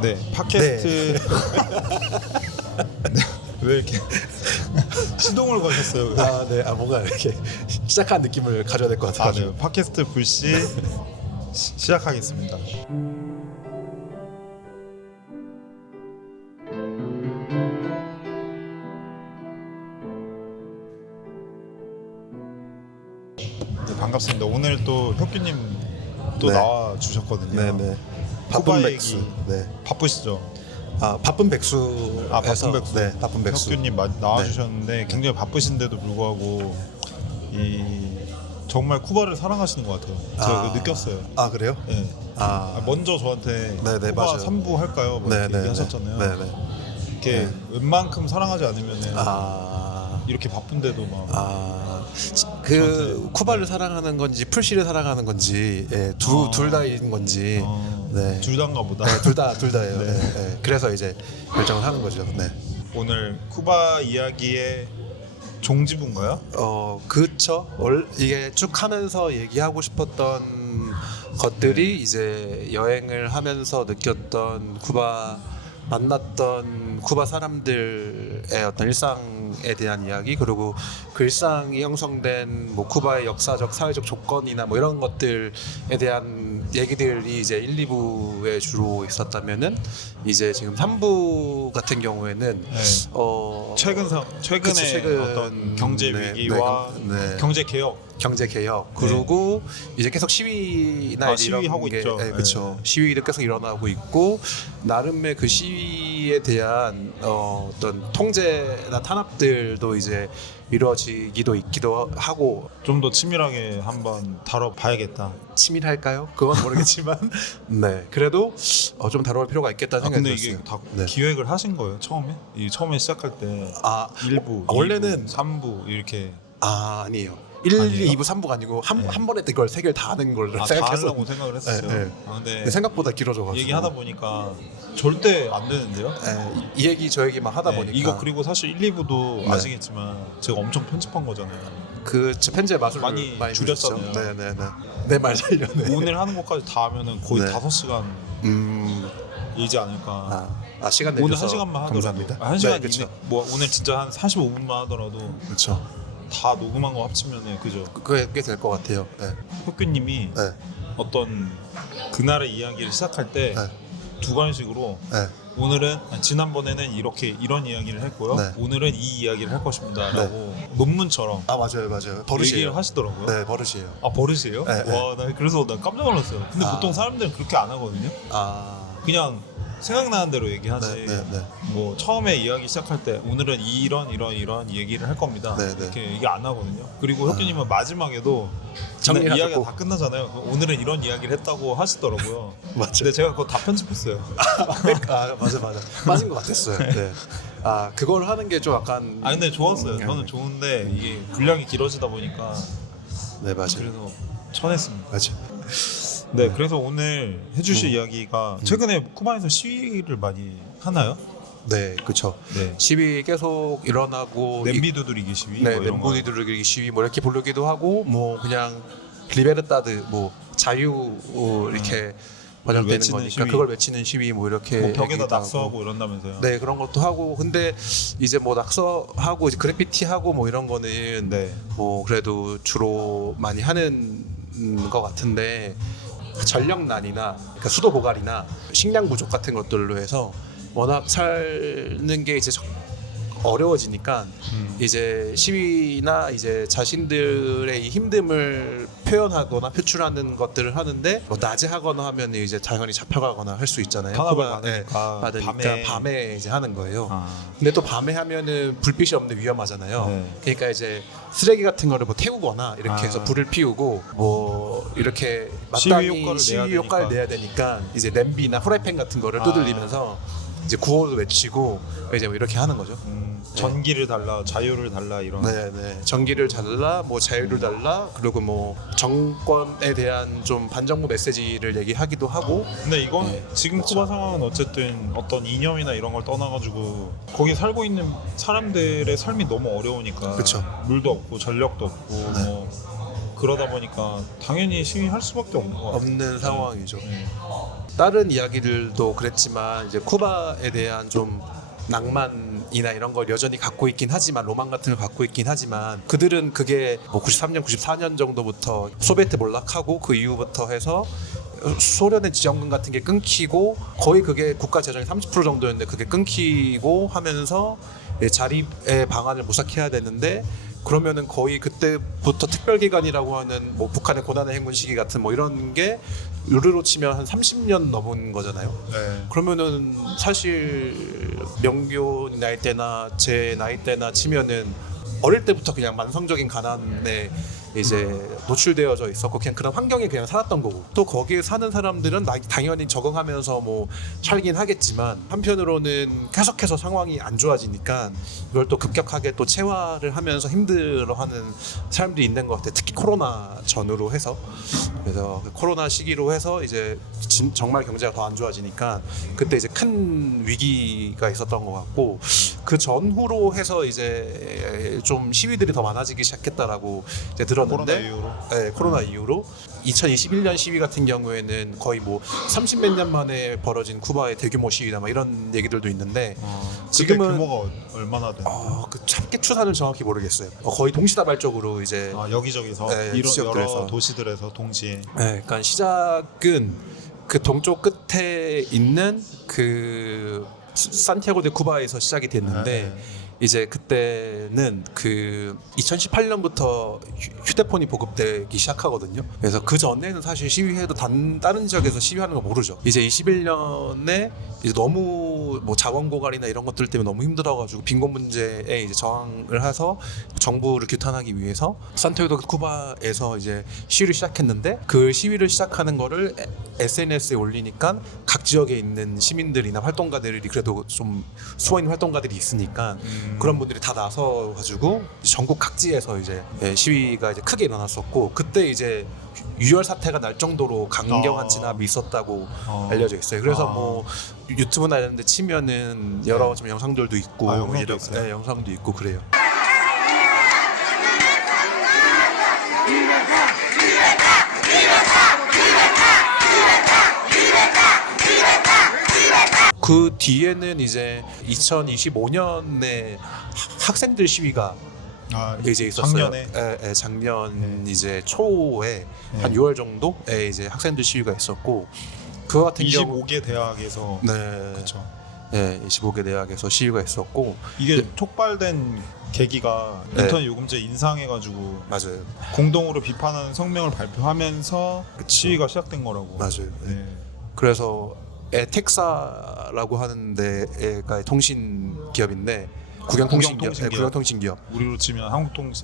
네, 팟캐스트. 네. 왜 이렇게 시동을 거셨어요? 아, 네. 아, 뭔가 이렇게 시작한 느낌을 가져야 될 것 아, 같아가지고. 네. 팟캐스트 불씨 시작하겠습니다. 네, 반갑습니다. 오늘 또 혁규님 또 네. 나와 주셨거든요. 네네. 쿠바 바쁜 얘기. 백수. 네. 바쁘시죠? 아, 바쁜 백수. 아, 바쁜 백수. 네, 바쁜 백수. 혁규님 나와 주셨는데 굉장히 바쁘신데도 불구하고 이 정말 쿠바를 사랑하시는 것 같아요. 제가 그거 느꼈어요. 아, 그래요? 네. 아, 먼저 저한테 네네, 쿠바 맞아요. 3부 할까요? 뭐 이렇게 얘기하셨잖아요. 네네. 이렇게 웬만큼 사랑하지 않으면은 아, 이렇게 바쁜데도 막 그 저한테- 쿠바를 네. 사랑하는 건지 풀씨를 사랑하는 건지, 예, 둘 다인 건지. 네. 둘 다인가 보다. 네, 둘 다예요. 네. 네. 네. 그래서 이제 결정을 하는 거죠. 네. 오늘 쿠바 이야기의 종지부인가요? 그쵸. 이게 쭉 하면서 얘기하고 싶었던 것들이 이제 여행을 하면서 느꼈던 만났던 쿠바 사람들의 어떤 일상에 대한 이야기, 그리고 그 일상이 형성된 뭐 쿠바의 역사적, 사회적 조건이나 뭐 이런 것들에 대한 얘기들이 이제 1, 2부에 주로 있었다면은, 이제 지금 3부 같은 경우에는 네. 최근에 그쵸, 최근- 어떤 경제 네, 위기와 네. 경제 개혁. 경제 개혁, 그리고 이제 계속 시위나 이런 시위하고 게, 있죠. 네, 그렇죠. 시위도 계속 일어나고 있고, 나름의 그 시위에 대한 어떤 통제나 탄압들도 이제 이루어지기도 있기도 하고. 좀 더 치밀하게 한번 다뤄봐야겠다. 치밀할까요? 그건 모르겠지만 네, 그래도 좀 다뤄볼 필요가 있겠다는 생각이 근데 들었어요. 이게 다 네. 기획을 하신 거예요? 처음에 시작할 때 아, 1부, 원래는 3부 이렇게 아니에요. 1, 아니에요? 2, 2부, 3부가 아니고 한 번에 이걸 세 개를 다 하는 걸 다 생각해서. 하려고 생각을 했었어요. 네, 네. 근데 근데 생각보다 길어져가지고. 얘기하다 보니까 절대 안 되는데요? 이 얘기 저 얘기만 하다 네, 보니까 이거 그리고 사실 1, 2부도 네. 아시겠지만 제가 엄청 편집한 거잖아요. 그 편집의 마술 많이 줄였죠. 줄였잖아요. 네네네. 내 말 살려네. 오늘 하는 것까지 다 하면은 거의 네. 5시간 음, 이지 않을까. 시간 오늘 내주셔서 1시간만 하더라도 감사합니다. 1시간 네, 그쵸. 뭐 오늘 진짜 한 45분만 하더라도 그렇죠. 다 녹음한 거 합치면은 그죠? 그게 될 것 같아요. 네. 혁규님이 네. 어떤 그날의 이야기를 시작할 때 네. 두관식으로 네. 오늘은 지난번에는 이런 이야기를 했고요. 네. 오늘은 이 이야기를 할 것입니다라고 논문처럼 맞아요. 버릇이에요. 얘기를 하시더라고요. 네, 버릇이에요. 아, 버릇이에요? 네, 네. 와, 나 그래서 나 깜짝 놀랐어요. 근데 보통 사람들은 그렇게 안 하거든요. 그냥 생각나는 대로 얘기하지. 네. 뭐 처음에 이야기 시작할 때 오늘은 이런 얘기를 할 겁니다. 네, 네. 이렇게 얘기 안 하거든요. 그리고 혁규님은 마지막에도 정리하고. 이야기가 다 끝나잖아요. 오늘은 이런 이야기를 했다고 하시더라고요. 맞죠. 근데 제가 그거 다 편집했어요. 맞아. 맞은 것 같았어요. 네. 그걸 하는 게 좀 약간. 근데 좋았어요. 저는 좋은데 이게 분량이 길어지다 보니까 네, 맞아요. 그래서 쳐냈습니다. 맞아. 네, 그래서 오늘 해주실 이야기가 최근에 쿠바에서 시위를 많이 하나요? 네, 그렇죠. 네. 시위 계속 일어나고. 냄비 두드리기 시위 네, 뭐 이런 거. 멤버디 두르기 시위 뭐 이렇게 부르기도 하고, 뭐 그냥 리베르타드, 뭐 자유 이렇게 번역되는 외치는 거니까 시위. 그걸 외치는 시위 뭐 이렇게 뭐 벽에다 얘기도 낙서하고 하고. 이런다면서요? 네, 그런 것도 하고. 근데 이제 뭐 낙서하고 이제 그래피티 하고 뭐 이런 거는 네. 뭐 그래도 주로 많이 하는 것 같은데, 전력난이나 그러니까 수도 고갈이나 식량 부족 같은 것들로 해서 워낙 사는 게 이제 어려워지니까 이제 시위나 이제 자신들의 이 힘듦을 표현하거나 표출하는 것들을 하는데, 뭐 낮에 하거나 하면 이제 당연히 잡혀가거나 할 수 있잖아요. 탄압을 쿠바에 받으니까 밤에 이제 하는 거예요. 아. 근데 또 밤에 하면은 불빛이 없는 위험하잖아요. 네. 그러니까 이제 쓰레기 같은 거를 뭐 태우거나 이렇게 아. 해서 불을 피우고 뭐 이렇게 시위 마땅히 효과를 시위 내야 효과를 되니까. 내야 되니까 이제 냄비나 후라이팬 같은 거를 두들리면서 이제 구호도 외치고 이제 뭐 이렇게 하는 거죠. 전기를 달라, 자유를 달라 이런. 네. 전기를 달라, 뭐 자유를 달라, 그리고 뭐 정권에 대한 좀 반정부 메시지를 얘기하기도 하고. 근데 이건 네, 지금 그렇죠. 쿠바 상황은 어쨌든 어떤 이념이나 이런 걸 떠나가지고 거기 살고 있는 사람들의 삶이 너무 어려우니까. 그쵸. 물도 없고 전력도 없고 네. 뭐 그러다 보니까 당연히 시위할 수밖에 없는 것 같아요. 없는 상황이죠. 네. 다른 이야기들도 그랬지만 이제 쿠바에 대한 좀 낭만이나 이런 걸 여전히 갖고 있긴 하지만 로망 같은 걸 갖고 있긴 하지만 그들은 그게 뭐 93년, 94년 정도부터 소비에트 몰락하고 그 이후부터 해서 소련의 지원금 같은 게 끊기고 거의 그게 국가 재정의 30% 정도였는데 그게 끊기고 하면서 자립의 방안을 모색해야 되는데 그러면은 거의 그때부터 특별기간이라고 하는 뭐 북한의 고난의 행군 시기 같은 뭐 이런 게 유료로 치면 한 30년 넘은 거잖아요. 네. 그러면은 사실 명교 나이 때나 제 나이 때나 치면은 어릴 때부터 그냥 만성적인 가난에 이제 노출되어져 있었고 그냥 그런 환경에 그냥 살았던 거고 또 거기에 사는 사람들은 당연히 적응하면서 뭐 살긴 하겠지만 한편으로는 계속해서 상황이 안 좋아지니까 이걸 또 급격하게 또 체화를 하면서 힘들어하는 사람들이 있는 것 같아요. 특히 코로나 전후로 해서 그래서 코로나 시기로 해서 이제 정말 경제가 더 안 좋아지니까 그때 이제 큰 위기가 있었던 것 같고 그 전후로 해서 이제 좀 시위들이 더 많아지기 시작했다라고 이제 들었는데 코로나 이후로. 네, 코로나 이후로 2021년 시위 같은 경우에는 거의 뭐 30몇 년 만에 벌어진 쿠바의 대규모 시위다 막 이런 얘기들도 있는데 지금은 지금은 규모가 얼마나 되나요? 그 참깨 추산을 정확히 모르겠어요. 거의 동시다발적으로 이제 여기저기서 네, 이런 지역들에서. 여러 도시들에서 동시에. 네, 그러니까 시작은 그 동쪽 끝에 있는 그 산티아고 데 쿠바에서 시작이 됐는데 네. 이제 그때는 그 2018년부터 휴대폰이 보급되기 시작하거든요. 그래서 그 전에는 사실 시위해도 다른 지역에서 시위하는 거 모르죠. 이제 21년에 이제 너무 뭐 자원 고갈이나 이런 것들 때문에 너무 힘들어가지고 빈곤 문제에 이제 저항을 해서 정부를 규탄하기 위해서 산티아고 데 쿠바에서 이제 시위를 시작했는데 그 시위를 시작하는 거를 SNS에 올리니까 각 지역에 있는 시민들이나 활동가들이 그래도 좀 수호인 활동가들이 있으니까 그런 분들이 다 나서 가지고 전국 각지에서 이제 시위가 이제 크게 일어났었고 그때 이제 유혈 사태가 날 정도로 강경한 진압이 있었다고 알려져 있어요. 그래서 뭐 유튜브나 이런 데 치면은 여러 좀 영상들도 있고 영상도 있어요? 네, 영상도 있고 그래요. 그 뒤에는 이제 2025년에 학생들 시위가 이제 있었어요. 작년에. 작년 이제 초에 한 6월 정도에 이제 학생들 시위가 있었고 그 같은 경우 25개 대학에서. 네, 그렇죠. 네, 25개 대학에서 시위가 있었고 이게 촉발된 계기가 네. 인터넷 요금제 인상해가지고 맞아요, 공동으로 비판하는 성명을 발표하면서 시위가 시작된 거라고. 맞아요. 네. 그래서 에텍사라고 하는 데가 통신 기업인데 국영통신기업, 국영통신기업. 국영통신기업. 우리로 치면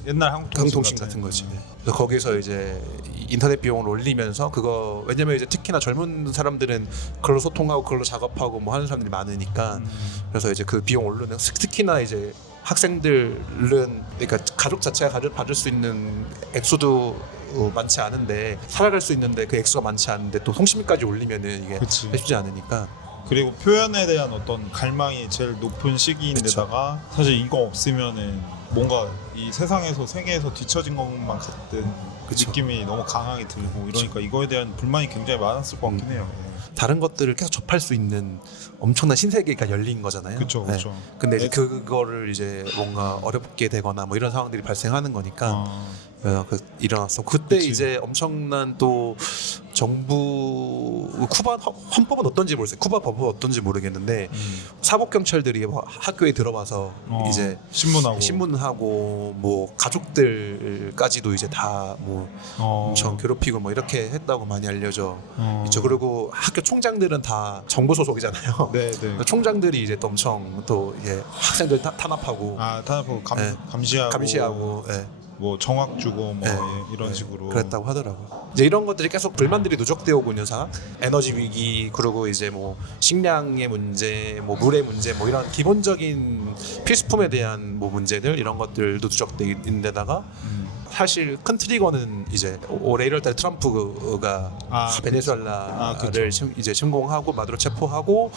옛날 한국통신 한통신 같은 거지. 그래서 거기서 이제 인터넷 비용을 올리면서 그거 왜냐면 이제 특히나 젊은 사람들은 그걸로 소통하고 그걸로 작업하고 뭐 하는 사람들이 많으니까 그래서 이제 그 비용 오르는 특히나 이제 학생들은 그러니까 가족 자체가 받을 수 있는 액수도 많지 않은데 살아갈 수 있는데 그 액수가 많지 않은데 또 통신비까지 올리면은 이게 그치. 해주지 않으니까 그리고 표현에 대한 어떤 갈망이 제일 높은 시기인데다가 사실 이거 없으면은 뭔가 이 세상에서 세계에서 뒤처진 것만 같은 그쵸. 느낌이 너무 강하게 들고 이러니까 이거에 대한 불만이 굉장히 많았을 것 같긴 해요. 다른 것들을 계속 접할 수 있는 엄청난 신세계가 열린 거잖아요. 그렇죠, 그렇죠. 근데 이제 그거를 이제 뭔가 어렵게 되거나 뭐 이런 상황들이 발생하는 거니까 그래서 일어났어. 그때 그치. 이제 엄청난 또 정부 쿠바 헌법은 어떤지 모르겠어요. 쿠바 법은 어떤지 모르겠는데 사법 경찰들이 학교에 들어와서 이제 신문하고 뭐 가족들까지도 이제 다 뭐 엄청 괴롭히고 뭐 이렇게 했다고 많이 알려져 있죠. 그리고 학교 총장들은 다 정부 소속이잖아요. 네. 총장들이 이제 또 엄청 또 이제 학생들 탄압하고 탄압하고 네. 감시하고 네. 뭐 정학 주고 뭐 네. 이런 식으로 그랬다고 하더라고요. 이제 이런 것들이 계속 불만들이 누적되어 오고 있는 상황, 에너지 위기 그리고 이제 뭐 식량의 문제, 뭐 물의 문제, 뭐 이런 기본적인 필수품에 대한 뭐 문제들 이런 것들도 누적돼 있는 데다가 사실 큰 트리거는 이제 올해 1월달에 트럼프가 베네수엘라를 이제 침공하고 마두로 체포하고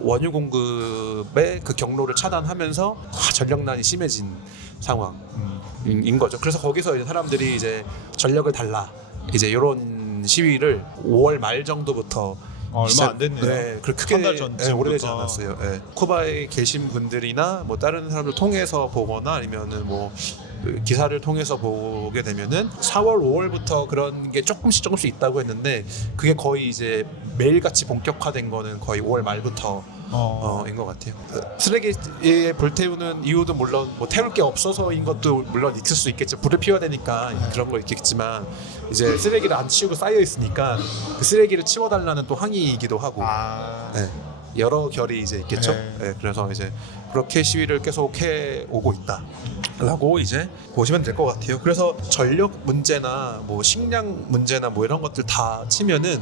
원유 공급의 그 경로를 차단하면서 전력난이 심해진 상황인 거죠. 그래서 거기서 이제 사람들이 이제 전력을 달라 이제 이런 시위를 5월 말 정도부터 얼마 안 됐네요. 네, 크게 한달 전쯤부터. 오래되지 않았어요. 네. 쿠바에 계신 분들이나 뭐 다른 사람들 통해서 보거나 아니면은 뭐 기사를 통해서 보게 되면은 4월, 5월부터 그런 게 조금씩 있다고 했는데 그게 거의 이제 매일같이 본격화된 거는 거의 5월 말부터 인 것 같아요. 쓰레기에 불 태우는 이유도 물론 뭐 태울 게 없어서인 것도 물론 있을 수 있겠죠. 불을 피워야 되니까 그런 거 있겠지만 이제 쓰레기를 안 치우고 쌓여 있으니까 그 쓰레기를 치워달라는 또 항의이기도 하고 네, 여러 결이 이제 있겠죠. 네. 네, 그래서 이제 그렇게 시위를 계속 해 오고 있다라고 이제 보시면 될 것 같아요. 그래서 전력 문제나 뭐 식량 문제나 뭐 이런 것들 다 치면은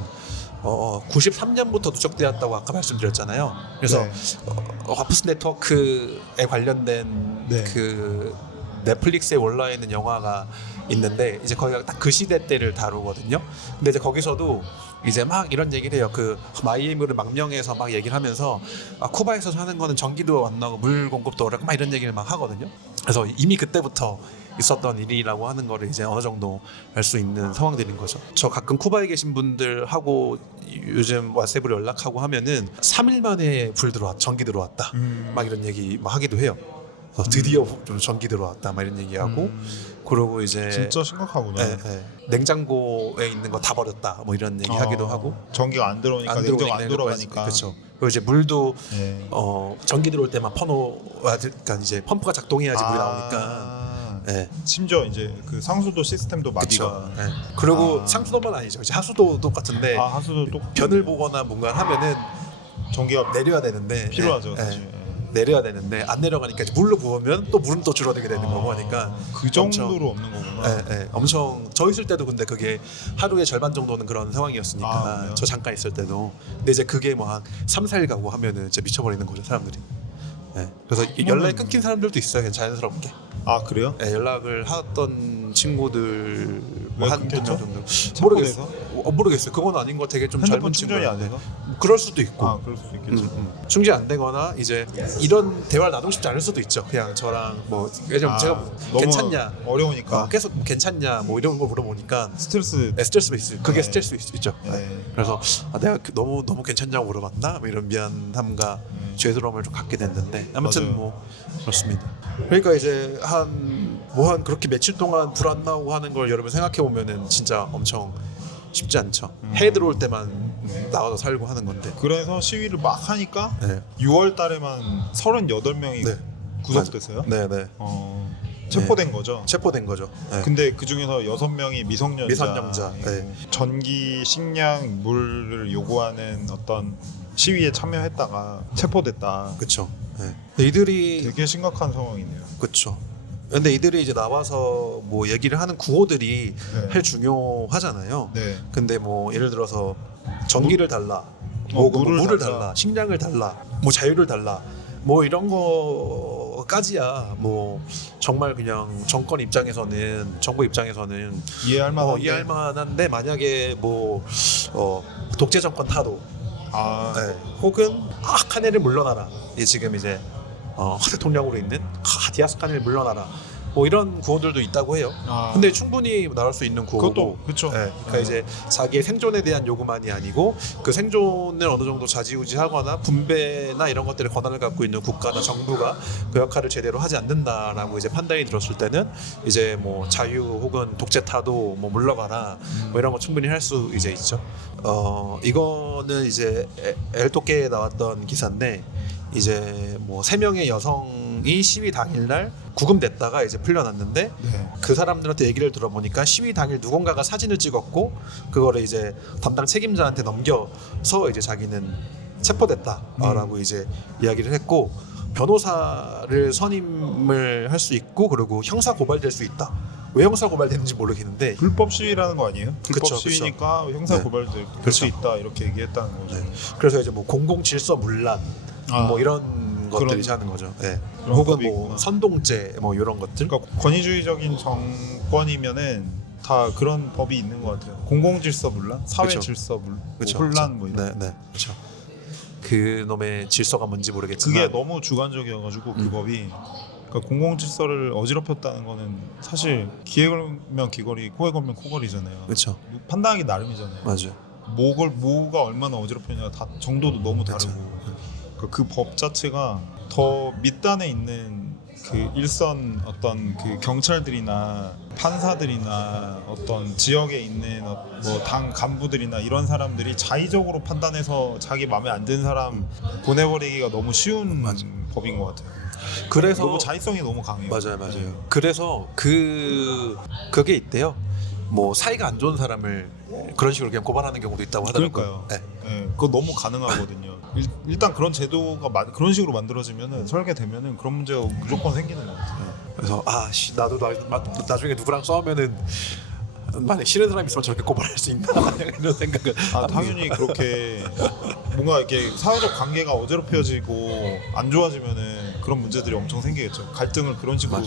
93년부터 누적되었다고 아까 말씀드렸잖아요. 그래서 네. 화프스 네트워크에 관련된 네. 그 넷플릭스에 올라 있는 영화가 있는데 이제 거기가 딱 그 시대 때를 다루거든요. 근데 이제 거기서도 이제 막 이런 얘기를 해요. 그 마이애미를 망명해서 막 얘기를 하면서 쿠바에서 사는 거는 전기도 안 나고 물 공급도 어렵고 막 이런 얘기를 막 하거든요. 그래서 이미 그때부터 있었던 일이라고 하는 거를 이제 어느 정도 알 수 있는 상황들인 거죠. 저 가끔 쿠바에 계신 분들하고 요즘 왓츠앱으로 연락하고 하면은 3일 만에 불 들어왔다, 전기 들어왔다, 막 이런 얘기 막 하기도 해요. 드디어 좀 전기 들어왔다, 막 이런 얘기하고 그러고 이제 진짜 심각하구나. 냉장고에 있는 거 다 버렸다, 뭐 이런 얘기 하기도 하고 전기가 안 들어오니까 냉장 안 돌아가니까. 그렇죠. 그리고 이제 물도 네. 전기 들어올 때만 퍼놓아야 그러니까 이제 펌프가 작동해야지 물이 나오니까. 네. 심지어 이제 그 상수도 시스템도 마비가. 네. 그리고 상수도만 아니죠. 이제 하수도 똑같은데 하수도 또 변을 보거나 뭔가 하면은 전기가 내려야 되는데 필요하죠, 네. 사실. 네. 내려야 되는데 안 내려가니까 이제 물로 부으면 또 물은 또 줄어들게 되는 거고 하니까 그 정도로 없는 거구나. 엄청 저 있을 때도 근데 그게 하루의 절반 정도는 그런 상황이었으니까 그래요? 저 잠깐 있을 때도 근데 이제 그게 뭐 한 3, 4일 가고 하면은 진짜 미쳐버리는 거죠 사람들이. 그래서 연락이 끊긴 사람들도 있어요. 그냥 자연스럽게. 그래요? 연락을 하던 친구들 왜 한 끊겼죠? 2명 정도 체포돼서? 모르겠어요. 그건 아닌 거 되게 좀 핸드폰 젊은 충전이 안 친구인데 돼서? 그럴 수도 있고 그럴 수도 있겠죠. 충전 안 되거나 이제 이런 대화를 나누고 싶지 않을 수도 있죠. 그냥 저랑 뭐 왜냐면 제가 너무 괜찮냐 어려우니까 계속 괜찮냐 뭐 이런 거 물어보니까 스트레스. 스트레스 있어요. 그게 네. 스트레스 있죠. 네. 그래서 내가 너무 괜찮냐고 물어봤나 뭐 이런 미안함과 죄스러움을 좀 갖게 됐는데 아무튼 맞아요. 뭐 그렇습니다. 그러니까 이제 한 그렇게 며칠 동안 불 안 나오고 하는 걸 여러분 생각해 보면은 진짜 엄청 쉽지 않죠. 해 들어올 때만 나가서 살고 하는 건데. 그래서 시위를 막 하니까 네. 6월 달에만 38명이 네. 구속됐어요? 네네. 체포된 거죠. 체포된 거죠. 네. 근데 그 중에서 6명이 미성년자. 네. 전기, 식량, 물을 요구하는 어떤 시위에 참여했다가 체포됐다. 그렇죠. 네. 이들이 되게 심각한 상황이네요. 그렇죠. 근데 이들이 이제 나와서 뭐 얘기를 하는 구호들이 네. 제일 중요하잖아요. 네. 근데 뭐 예를 들어서 전기를 달라, 물을 달라, 식량을 달라, 뭐 자유를 달라, 뭐 이런 거까지야 뭐 정말 그냥 정권 입장에서는 정부 입장에서는 이해할 만한데 만약에 뭐 독재 정권 타도 혹은 카네를 물러나라. 지금 이제 대통령으로 있는 디아스 카네를 물러나라. 뭐 이런 구호들도 있다고 해요. 근데 충분히 나올 수 있는 구호고. 그것도 그렇죠. 그러니까 이제 자기의 생존에 대한 요구만이 아니고 그 생존을 어느 정도 좌지우지하거나 분배나 이런 것들의 권한을 갖고 있는 국가나 정부가 그 역할을 제대로 하지 않는다라고 이제 판단이 들었을 때는 이제 뭐 자유 혹은 독재 타도 뭐 물러가라 뭐 이런 거 충분히 할 수 이제 있죠. 이거는 이제 엘토케에 나왔던 기사인데 이제 뭐 3명의 여성이 시위 당일날 구금됐다가 이제 풀려났는데 그 사람들한테 얘기를 들어보니까 시위 당일 누군가가 사진을 찍었고 그거를 이제 담당 책임자한테 넘겨서 이제 자기는 체포됐다라고 이제 이야기를 했고 변호사를 선임을 할 수 있고 그리고 형사 고발될 수 있다. 왜 형사 고발되는지 모르겠는데 불법 시위라는 거 아니에요? 불법 그쵸, 시위니까 형사 고발될 수 있다 이렇게 얘기했다는 거죠. 그래서 이제 뭐 공공 질서 문란 뭐 이런 것들이 하는 거죠. 혹은 뭐 선동죄 뭐 이런 것들. 그러니까 권위주의적인 정권이면은 다 그런 법이 있는 것 같아요. 공공 질서 문란, 사회 질서 혼란 뭐 이런. 네, 그렇죠. 그 놈의 질서가 뭔지 모르겠지만 그게 너무 주관적이어가지고 그 법이. 그러니까 공공 질서를 어지럽혔다는 거는 사실 귀에 걸면 귀걸이, 코에 걸면 코걸이잖아요. 그렇죠. 판단하기 나름이잖아요. 맞아요. 뭐가 얼마나 어지럽히냐 다 정도도 너무 다르고 그 법 자체가 더 밑단에 있는 그 일선 어떤 그 경찰들이나 판사들이나 어떤 지역에 있는 뭐 당 간부들이나 이런 사람들이 자의적으로 판단해서 자기 마음에 안 드는 사람 보내버리기가 너무 쉬운 법인 것 같아요. 그래서 너무 자의성이 너무 강해요. 맞아요. 그래서 그게 있대요. 뭐 사이가 안 좋은 사람을 그런 식으로 그냥 고발하는 경우도 있다고 하더라고요. 그러니까요. 네, 그거 너무 가능하거든요. 일단 그런 제도가 그런 식으로 만들어지면은 설계되면은 그런 문제가 무조건 생기는 것 같아요. 그래서 나도 나중에 누구랑 싸우면은 만약 싫은 사람 있으면 저렇게 고발할 수 있나 이런 생각을. 당연히 그렇게 뭔가 이렇게 사회적 관계가 어지럽혀지고 안 좋아지면은 그런 문제들이 엄청 생기겠죠. 갈등을 그런 식으로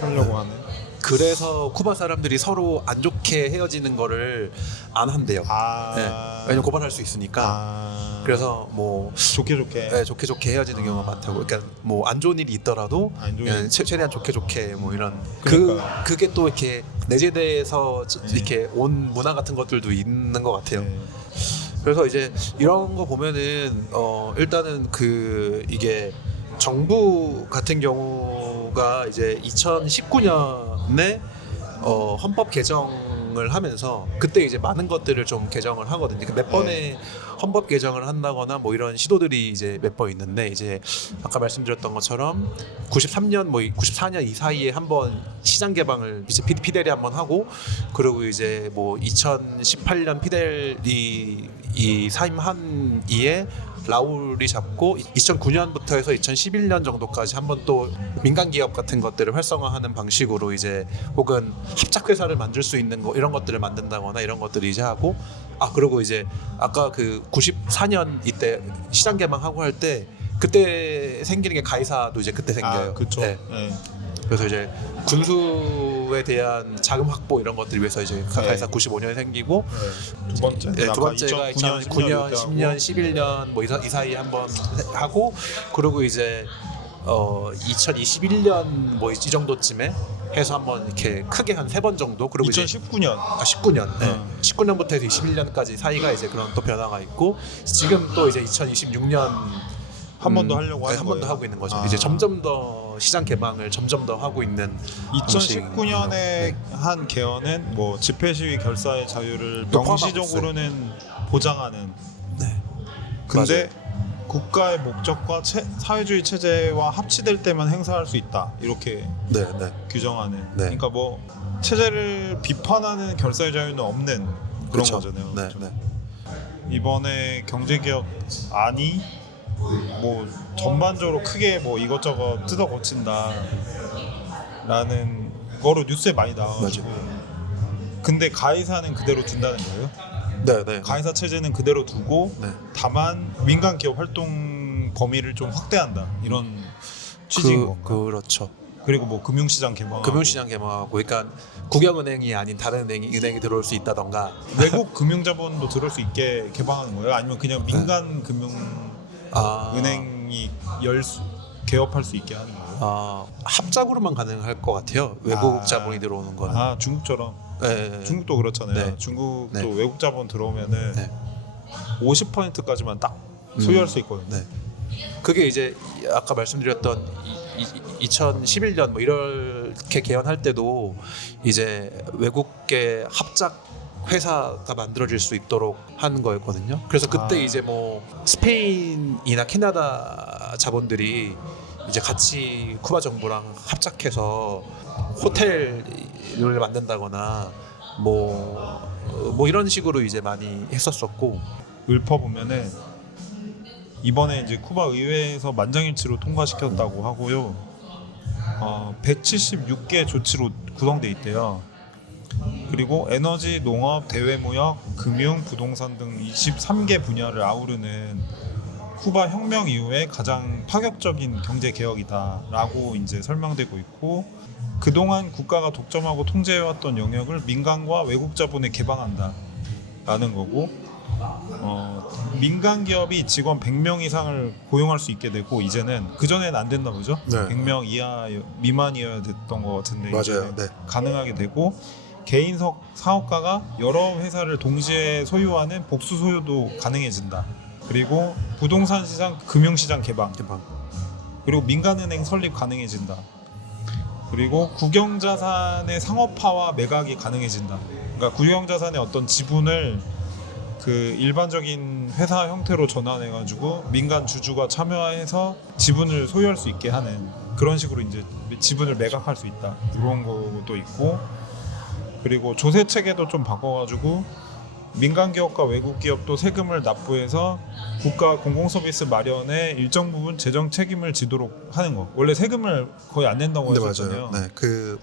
하려고 하는. 그래서 쿠바 사람들이 서로 안 좋게 헤어지는 거를 안 한대요. 네. 왜냐면 고발할 수 있으니까. 그래서 뭐 좋게 좋게 헤어지는 경우가 많다고. 그러니까 뭐 안 좋은 일이 있더라도 그냥 최대한 좋게 뭐 이런. 그게 또 이렇게 내재돼서 이렇게 온 문화 같은 것들도 있는 것 같아요. 그래서 이제 이런 거 보면은 일단은 이게 정부 같은 경우가 이제 2019년에 헌법 개정을 하면서 그때 이제 많은 것들을 좀 개정을 하거든요. 몇 번의 헌법 개정을 한다거나 뭐 이런 시도들이 이제 몇 번 있는데, 이제 아까 말씀드렸던 것처럼 93년 뭐 94년 이 사이에 한번 시장 개방을 이제 피델이 한번 하고, 그리고 이제 뭐 2018년 피델이 이 사임한 이에 라울이 잡고 2009년부터 해서 2011년 정도까지 한번 또 민간 기업 같은 것들을 활성화하는 방식으로 이제 혹은 합작 회사를 만들 수 있는 거 이런 것들을 만든다거나 이런 것들을 이제 하고, 그리고 이제 아까 그 94년 이때 시장 개방하고 할 때 그때 생기는 게 가이사도 이제 그때 생겨요. 그렇죠. 네. 그래서 이제 군수에 대한 자금 확보 이런 것들 위해서 이제 가이사 95년에 생기고, 두 번째가 2009년, 10년, 11년 뭐 이 사이에 한번 하고, 그리고 이제 2021년 뭐 이 정도쯤에 해서 한번 이렇게 크게 한 3번 정도. 그리고 2019년 19년 19년부터 해서 21년까지 사이가 이제 그런 또 변화가 있고, 지금 또 이제 2026년 한 번 더 하려고 하는 한 번 더 하고 있는 거죠. 이제 점점 더 시장 개방을 점점 더 하고 있는. 2019년에 한 개헌은 뭐 집회 시위 결사의 자유를 명시적으로는 보장하는. 근데 국가의 목적과 사회주의 체제와 합치될 때만 행사할 수 있다, 이렇게 규정하는. 그러니까 뭐 체제를 비판하는 결사의 자유는 없는 그런 거잖아요. 이번에 경제개혁 안이 뭐 전반적으로 크게 뭐 이것저것 뜯어 고친다라는 거로 뉴스에 많이 나와가지고. 근데 가이사는 그대로 둔다는 거예요? 가이사 체제는 그대로 두고 다만 민간 기업 활동 범위를 좀 확대한다, 이런 취지인 건가요? 그렇죠. 그리고 뭐 금융시장 개방하고, 그러니까 국영은행이 아닌 다른 은행이 들어올 수 있다던가, 외국 금융자본도 들어올 수 있게 개방하는 거예요? 아니면 그냥 민간 금융 은행이 개업할 수 있게 하는 거예요? 합작으로만 가능할 것 같아요. 외국 자본이 들어오는 거는. 중국처럼. 네. 중국도 그렇잖아요. 중국도 외국 자본 들어오면은 50%까지만 딱 소유할 수 있거든요. 그게 이제 아까 말씀드렸던 2011년 뭐 이렇게 개헌할 때도 이제 외국계 합작 회사가 만들어질 수 있도록 하는 거였거든요. 그래서 그때 이제 뭐 스페인이나 캐나다 자본들이 이제 같이 쿠바 정부랑 합작해서 호텔을 만든다거나 뭐 이런 식으로 이제 많이 했었었고, 읊어보면은 이번에 이제 쿠바 의회에서 만장일치로 통과시켰다고 하고요. 176개 조치로 구성돼 있대요. 그리고 에너지, 농업, 대외무역, 금융, 부동산 등 23개 분야를 아우르는 쿠바 혁명 이후에 가장 파격적인 경제 개혁이다라고 이제 설명되고 있고, 그동안 국가가 독점하고 통제해왔던 영역을 민간과 외국 자본에 개방한다라는 거고, 민간 기업이 직원 100명 이상을 고용할 수 있게 되고, 이제는 그전에는 안 됐나 보죠. 100명 미만이어야 됐던 것 같은데 이제 가능하게 되고, 개인 사업가가 여러 회사를 동시에 소유하는 복수 소유도 가능해진다. 그리고 부동산 시장, 금융시장 개방, 그리고 민간은행 설립 가능해진다. 그리고 국영자산의 상업화와 매각이 가능해진다. 그러니까 국영자산의 어떤 지분을 그 일반적인 회사 형태로 전환해가지고 민간 주주가 참여해서 지분을 소유할 수 있게 하는 그런 식으로 이제 지분을 매각할 수 있다. 이런 것도 있고, 그리고 조세 체계도 좀 바꿔가지고 민간 기업과 외국 기업도 세금을 납부해서 국가 공공 서비스 마련에 일정 부분 재정 책임을 지도록 하는 거. 원래 세금을 거의 안 낸다고 네, 했었잖아요. 맞아요. 네, 그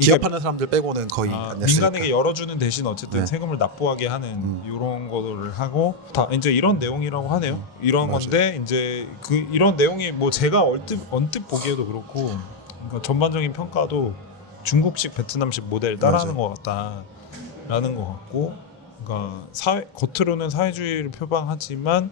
이게 기업하는 사람들 빼고는 거의 안 냈으니까. 민간에게 열어주는 대신 어쨌든 네. 세금을 납부하게 하는 이런 거를 하고 다 이제 이런 내용이라고 하네요. 이런 맞아요. 건데 이제 그 이런 내용이 뭐 제가 언뜻 보기에도 그렇고, 그러니까 전반적인 평가도 중국식 베트남식 모델 따라하는 맞아요. 것 같다라는 것 같고, 그러니까 겉으로는 사회주의를 표방하지만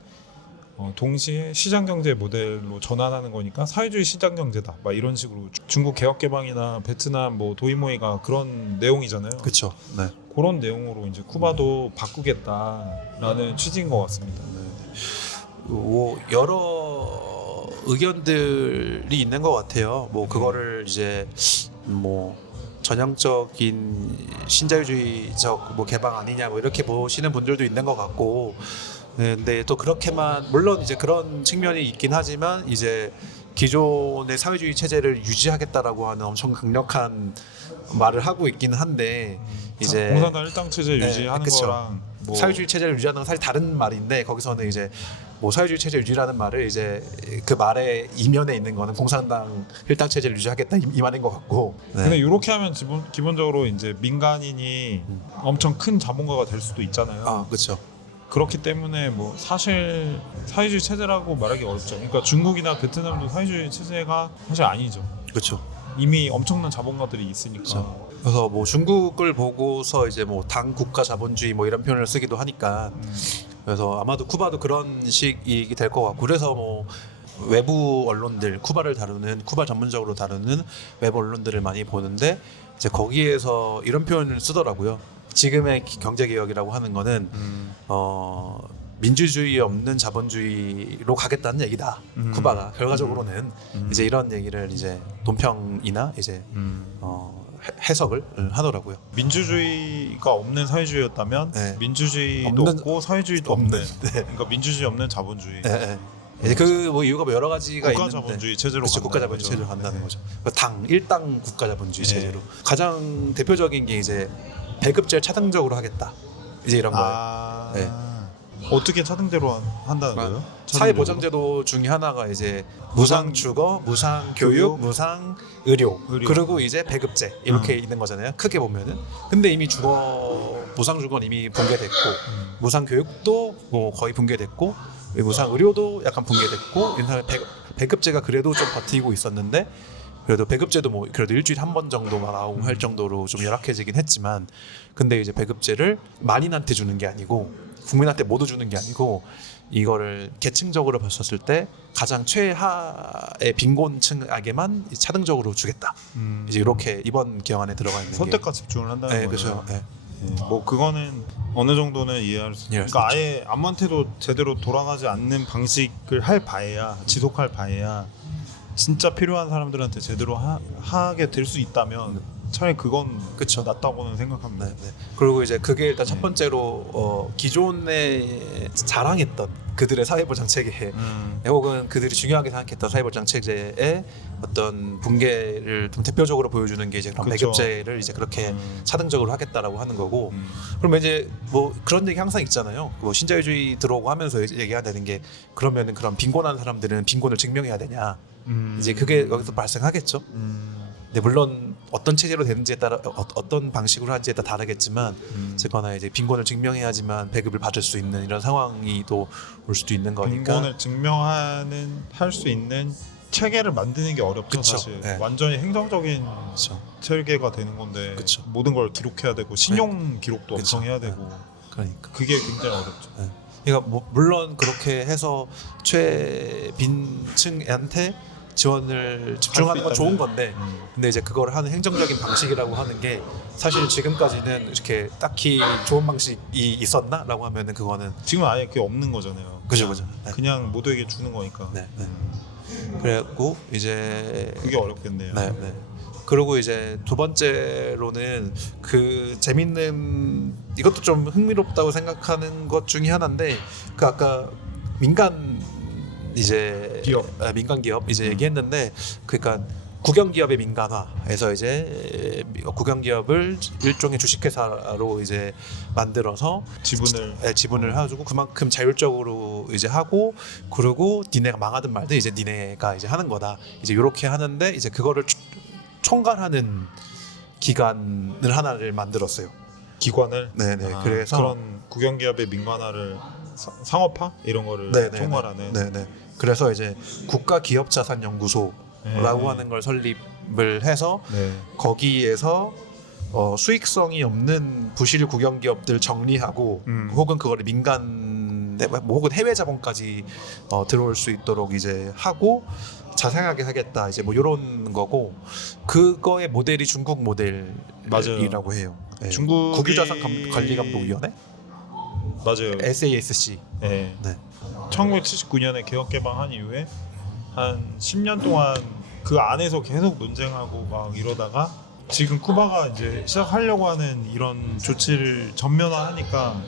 동시에 시장 경제 모델로 전환하는 거니까 사회주의 시장 경제다. 막 이런 식으로 중국 개혁 개방이나 베트남 뭐 도이모이가 그런 내용이잖아요. 그렇죠. 네. 그런 내용으로 이제 쿠바도 바꾸겠다라는 취지인 것 같습니다. 뭐 여러 의견들이 있는 것 같아요. 뭐 그거를 이제 뭐 전형적인 신자유주의적 뭐 개방 아니냐 뭐 이렇게 보시는 분들도 있는 것 같고, 네, 근데 또 그렇게만 물론 이제 그런 측면이 있긴 하지만 이제 기존의 사회주의 체제를 유지하겠다라고 하는 엄청 강력한 말을 하고 있긴 한데 이제 공산당 일당 체제 네, 유지하는 그쵸. 거랑 뭐 사회주의 체제를 유지하는 건 사실 다른 말인데, 거기서는 이제 뭐 사회주의 체제 유지라는 말을 이제 그 말의 이면에 있는 거는 공산당 일당 체제를 유지하겠다 이 말인 것 같고. 네. 근데 이렇게 하면 기본적으로 이제 민간인이 엄청 큰 자본가가 될 수도 있잖아요. 아, 그렇죠. 그렇기 때문에 뭐 사실 사회주의 체제라고 말하기 어렵죠. 그러니까 중국이나 베트남도 사회주의 체제가 사실 아니죠. 그렇죠. 이미 엄청난 자본가들이 있으니까. 그렇죠. 그래서 뭐 중국을 보고서 이제 뭐 당 국가 자본주의 뭐 이런 표현을 쓰기도 하니까, 그래서 아마도 쿠바도 그런 식이 될 것 같고, 그래서 뭐 외부 언론들, 쿠바를 다루는, 쿠바 전문적으로 다루는 외부 언론들을 많이 보는데 이제 거기에서 이런 표현을 쓰더라고요. 지금의 경제 개혁이라고 하는 거는 민주주의 없는 자본주의로 가겠다는 얘기다. 쿠바가 결과적으로는 이제 이런 얘기를 이제 논평이나 이제 해석을 하더라고요. 민주주의가 없는 사회주의였다면 네. 민주주의도 없는- 없고 사회주의도 없는, 없는. 네. 그러니까 민주주의 없는 자본주의. 예, 예. 이제 그 뭐 이유가 뭐 여러 가지가 국가 있는데, 자본주의 체제로 그렇죠, 간다는 국가 자본주의 거죠. 체제로 간다는 네. 거죠. 당 일당 국가 자본주의 네. 체제로 가장 대표적인 게 이제 배급제를 차등적으로 하겠다. 이제 이런 거예요. 아, 네. 어떻게 차등제로 한다는 거예요? 사회보장제도 중에 하나가 이제 무상 주거, 무상 교육, 무상 의료, 그리고 이제 배급제 이렇게 있는 거잖아요. 크게 보면은. 근데 이미 무상 주거는 이미 붕괴됐고, 무상 교육도 뭐 거의 붕괴됐고, 무상 의료도 약간 붕괴됐고, 옛날에 배급제가 그래도 좀 버티고 있었는데, 그래도 배급제도 뭐 그래도 일주일에 한 번 정도만 나오고 할 정도로 좀 열악해지긴 했지만, 근데 이제 배급제를 만인한테 주는 게 아니고 국민한테 모두 주는 게 아니고 이거를 계층적으로 봤었을 때 가장 최하의 빈곤층에게만 차등적으로 주겠다. 이제 이렇게 이번 개헌에 들어가 있는 선택과 집중을 한다는 네, 거죠. 그렇죠. 네. 뭐 그거는 어느 정도는 이해할 수. 이해할 수 그러니까 아예 아무한테도 제대로 돌아가지 않는 방식을 할 바에야, 지속할 바에야 진짜 필요한 사람들한테 제대로 하게 될 수 있다면 차라리 그건 그쵸. 낫다고는 생각합니다. 네, 네. 그리고 이제 그게 일단 첫 번째로 기존에 자랑했던 그들의 사회보장 체계, 혹은 그들이 중요하게 생각했던 사회보장 체제의 어떤 붕괴를 좀 대표적으로 보여주는 게 이제 그런 그쵸. 배급제를 이제 그렇게 차등적으로 하겠다라고 하는 거고, 그러면 이제 뭐 그런 얘기 항상 있잖아요. 뭐 신자유주의 들어오고 하면서 이제 얘기가 되는 게, 그러면은 그런 빈곤한 사람들은 빈곤을 증명해야 되냐, 이제 그게 여기서 발생하겠죠. 근데 물론 어떤 체제로 되는지에 따라 어떤 방식으로 하는지에 따라 다르겠지만, 어쨌거나 이제 빈곤을 증명해야지만 배급을 받을 수 있는 이런 상황이 또 올 수도 있는 거니까. 빈곤을 증명하는 할 수 있는 체계를 만드는 게 어렵죠. 그쵸. 사실 네. 완전히 행정적인 그렇죠. 체계가 되는 건데 그쵸. 모든 걸 기록해야 되고 신용 기록도 그쵸. 엄청 해야 되고 그러니까. 그게 굉장히 어렵죠. 그러니까 뭐 물론 그렇게 해서 최빈층한테 지원을 집중하는 건 좋은 건데 근데 이제 그걸 하는 행정적인 방식이라고 하는 게 사실 지금까지는 이렇게 딱히 좋은 방식이 있었나라고 하면은 그거는 지금 아예 그게 없는 거잖아요. 그죠. 네. 그냥 모두에게 주는 거니까. 네. 그래갖고 이제 그게 어렵겠네요. 네. 그리고 이제 두 번째로는 그 재밌는 이것도 좀 흥미롭다고 생각하는 것 중에 하나인데 그 아까 민간 이제 기업. 민간 기업 이제 얘기했는데 그러니까 국영 기업의 민간화에서 이제 국영 기업을 일종의 주식회사로 이제 만들어서 지분을 해가지고 그만큼 자율적으로 이제 하고 그리고 니네가 망하든 말든 이제 니네가 이제 하는 거다 이제 이렇게 하는데 이제 그거를 총괄하는 기관을 하나를 만들었어요. 기관을. 네네. 아, 그래서 그런 국영기업의 민간화를 상업화 이런 거를 네네네. 총괄하는. 네네. 그래서 이제 국가기업자산연구소라고 하는 걸 설립을 해서 네. 거기에서 수익성이 없는 부실 국영기업들 정리하고 혹은 그거를 민간 뭐 혹은 해외 자본까지 들어올 수 있도록 이제 하고 자생하게 하겠다 이제 뭐 이런 거고 그거의 모델이 중국 모델이라고 해요. 네. 중국이- 국유자산관리감독위원회 맞아요. SASC. 네. 네. 1979년에 개혁 개방한 이후에 한 10년 동안 그 안에서 계속 논쟁하고 막 이러다가 지금 쿠바가 이제 시작하려고 하는 이런 조치를 전면화하니까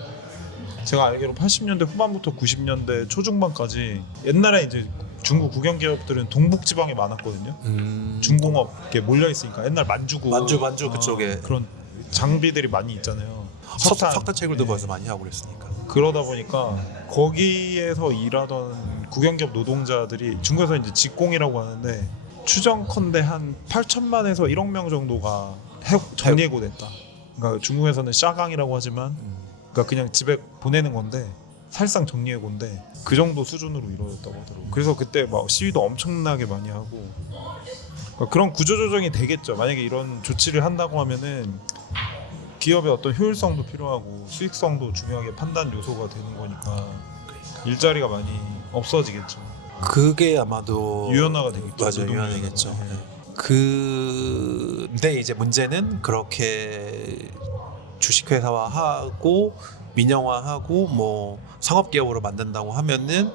제가 알기로 80년대 후반부터 90년대 초중반까지 옛날에 이제 중국 국영 기업들은 동북 지방에 많았거든요. 중공업 이렇게 몰려 있으니까 옛날 만주고 만주 그쪽에 그런 장비들이 많이 있잖아요. 석탄 채굴도 네. 거기서 많이 하고 그랬으니까. 그러다 보니까 거기에서 일하던 국영기업 노동자들이 중국에서 이제 직공이라고 하는데 추정컨대 한 8천만에서 1억 명 정도가 정리해고됐다. 그러니까 중국에서는 샤강이라고 하지만 그러니까 그냥 집에 보내는 건데 사실상 정리해고인데 그 정도 수준으로 이루어졌다고 하더라고요. 그래서 그때 막 시위도 엄청나게 많이 하고 그러니까 그런 구조조정이 되겠죠. 만약에 이런 조치를 한다고 하면은 기업의 어떤 효율성도 필요하고 수익성도 중요하게 판단 요소가 되는 거니까 일자리가 많이 없어지겠죠. 그게 아마도 유연화가 되겠죠. 맞아요, 노동 유연화되겠죠. 유연화. 네. 근데 이제 문제는 그렇게 주식회사화하고 민영화하고 뭐 상업기업으로 만든다고 하면은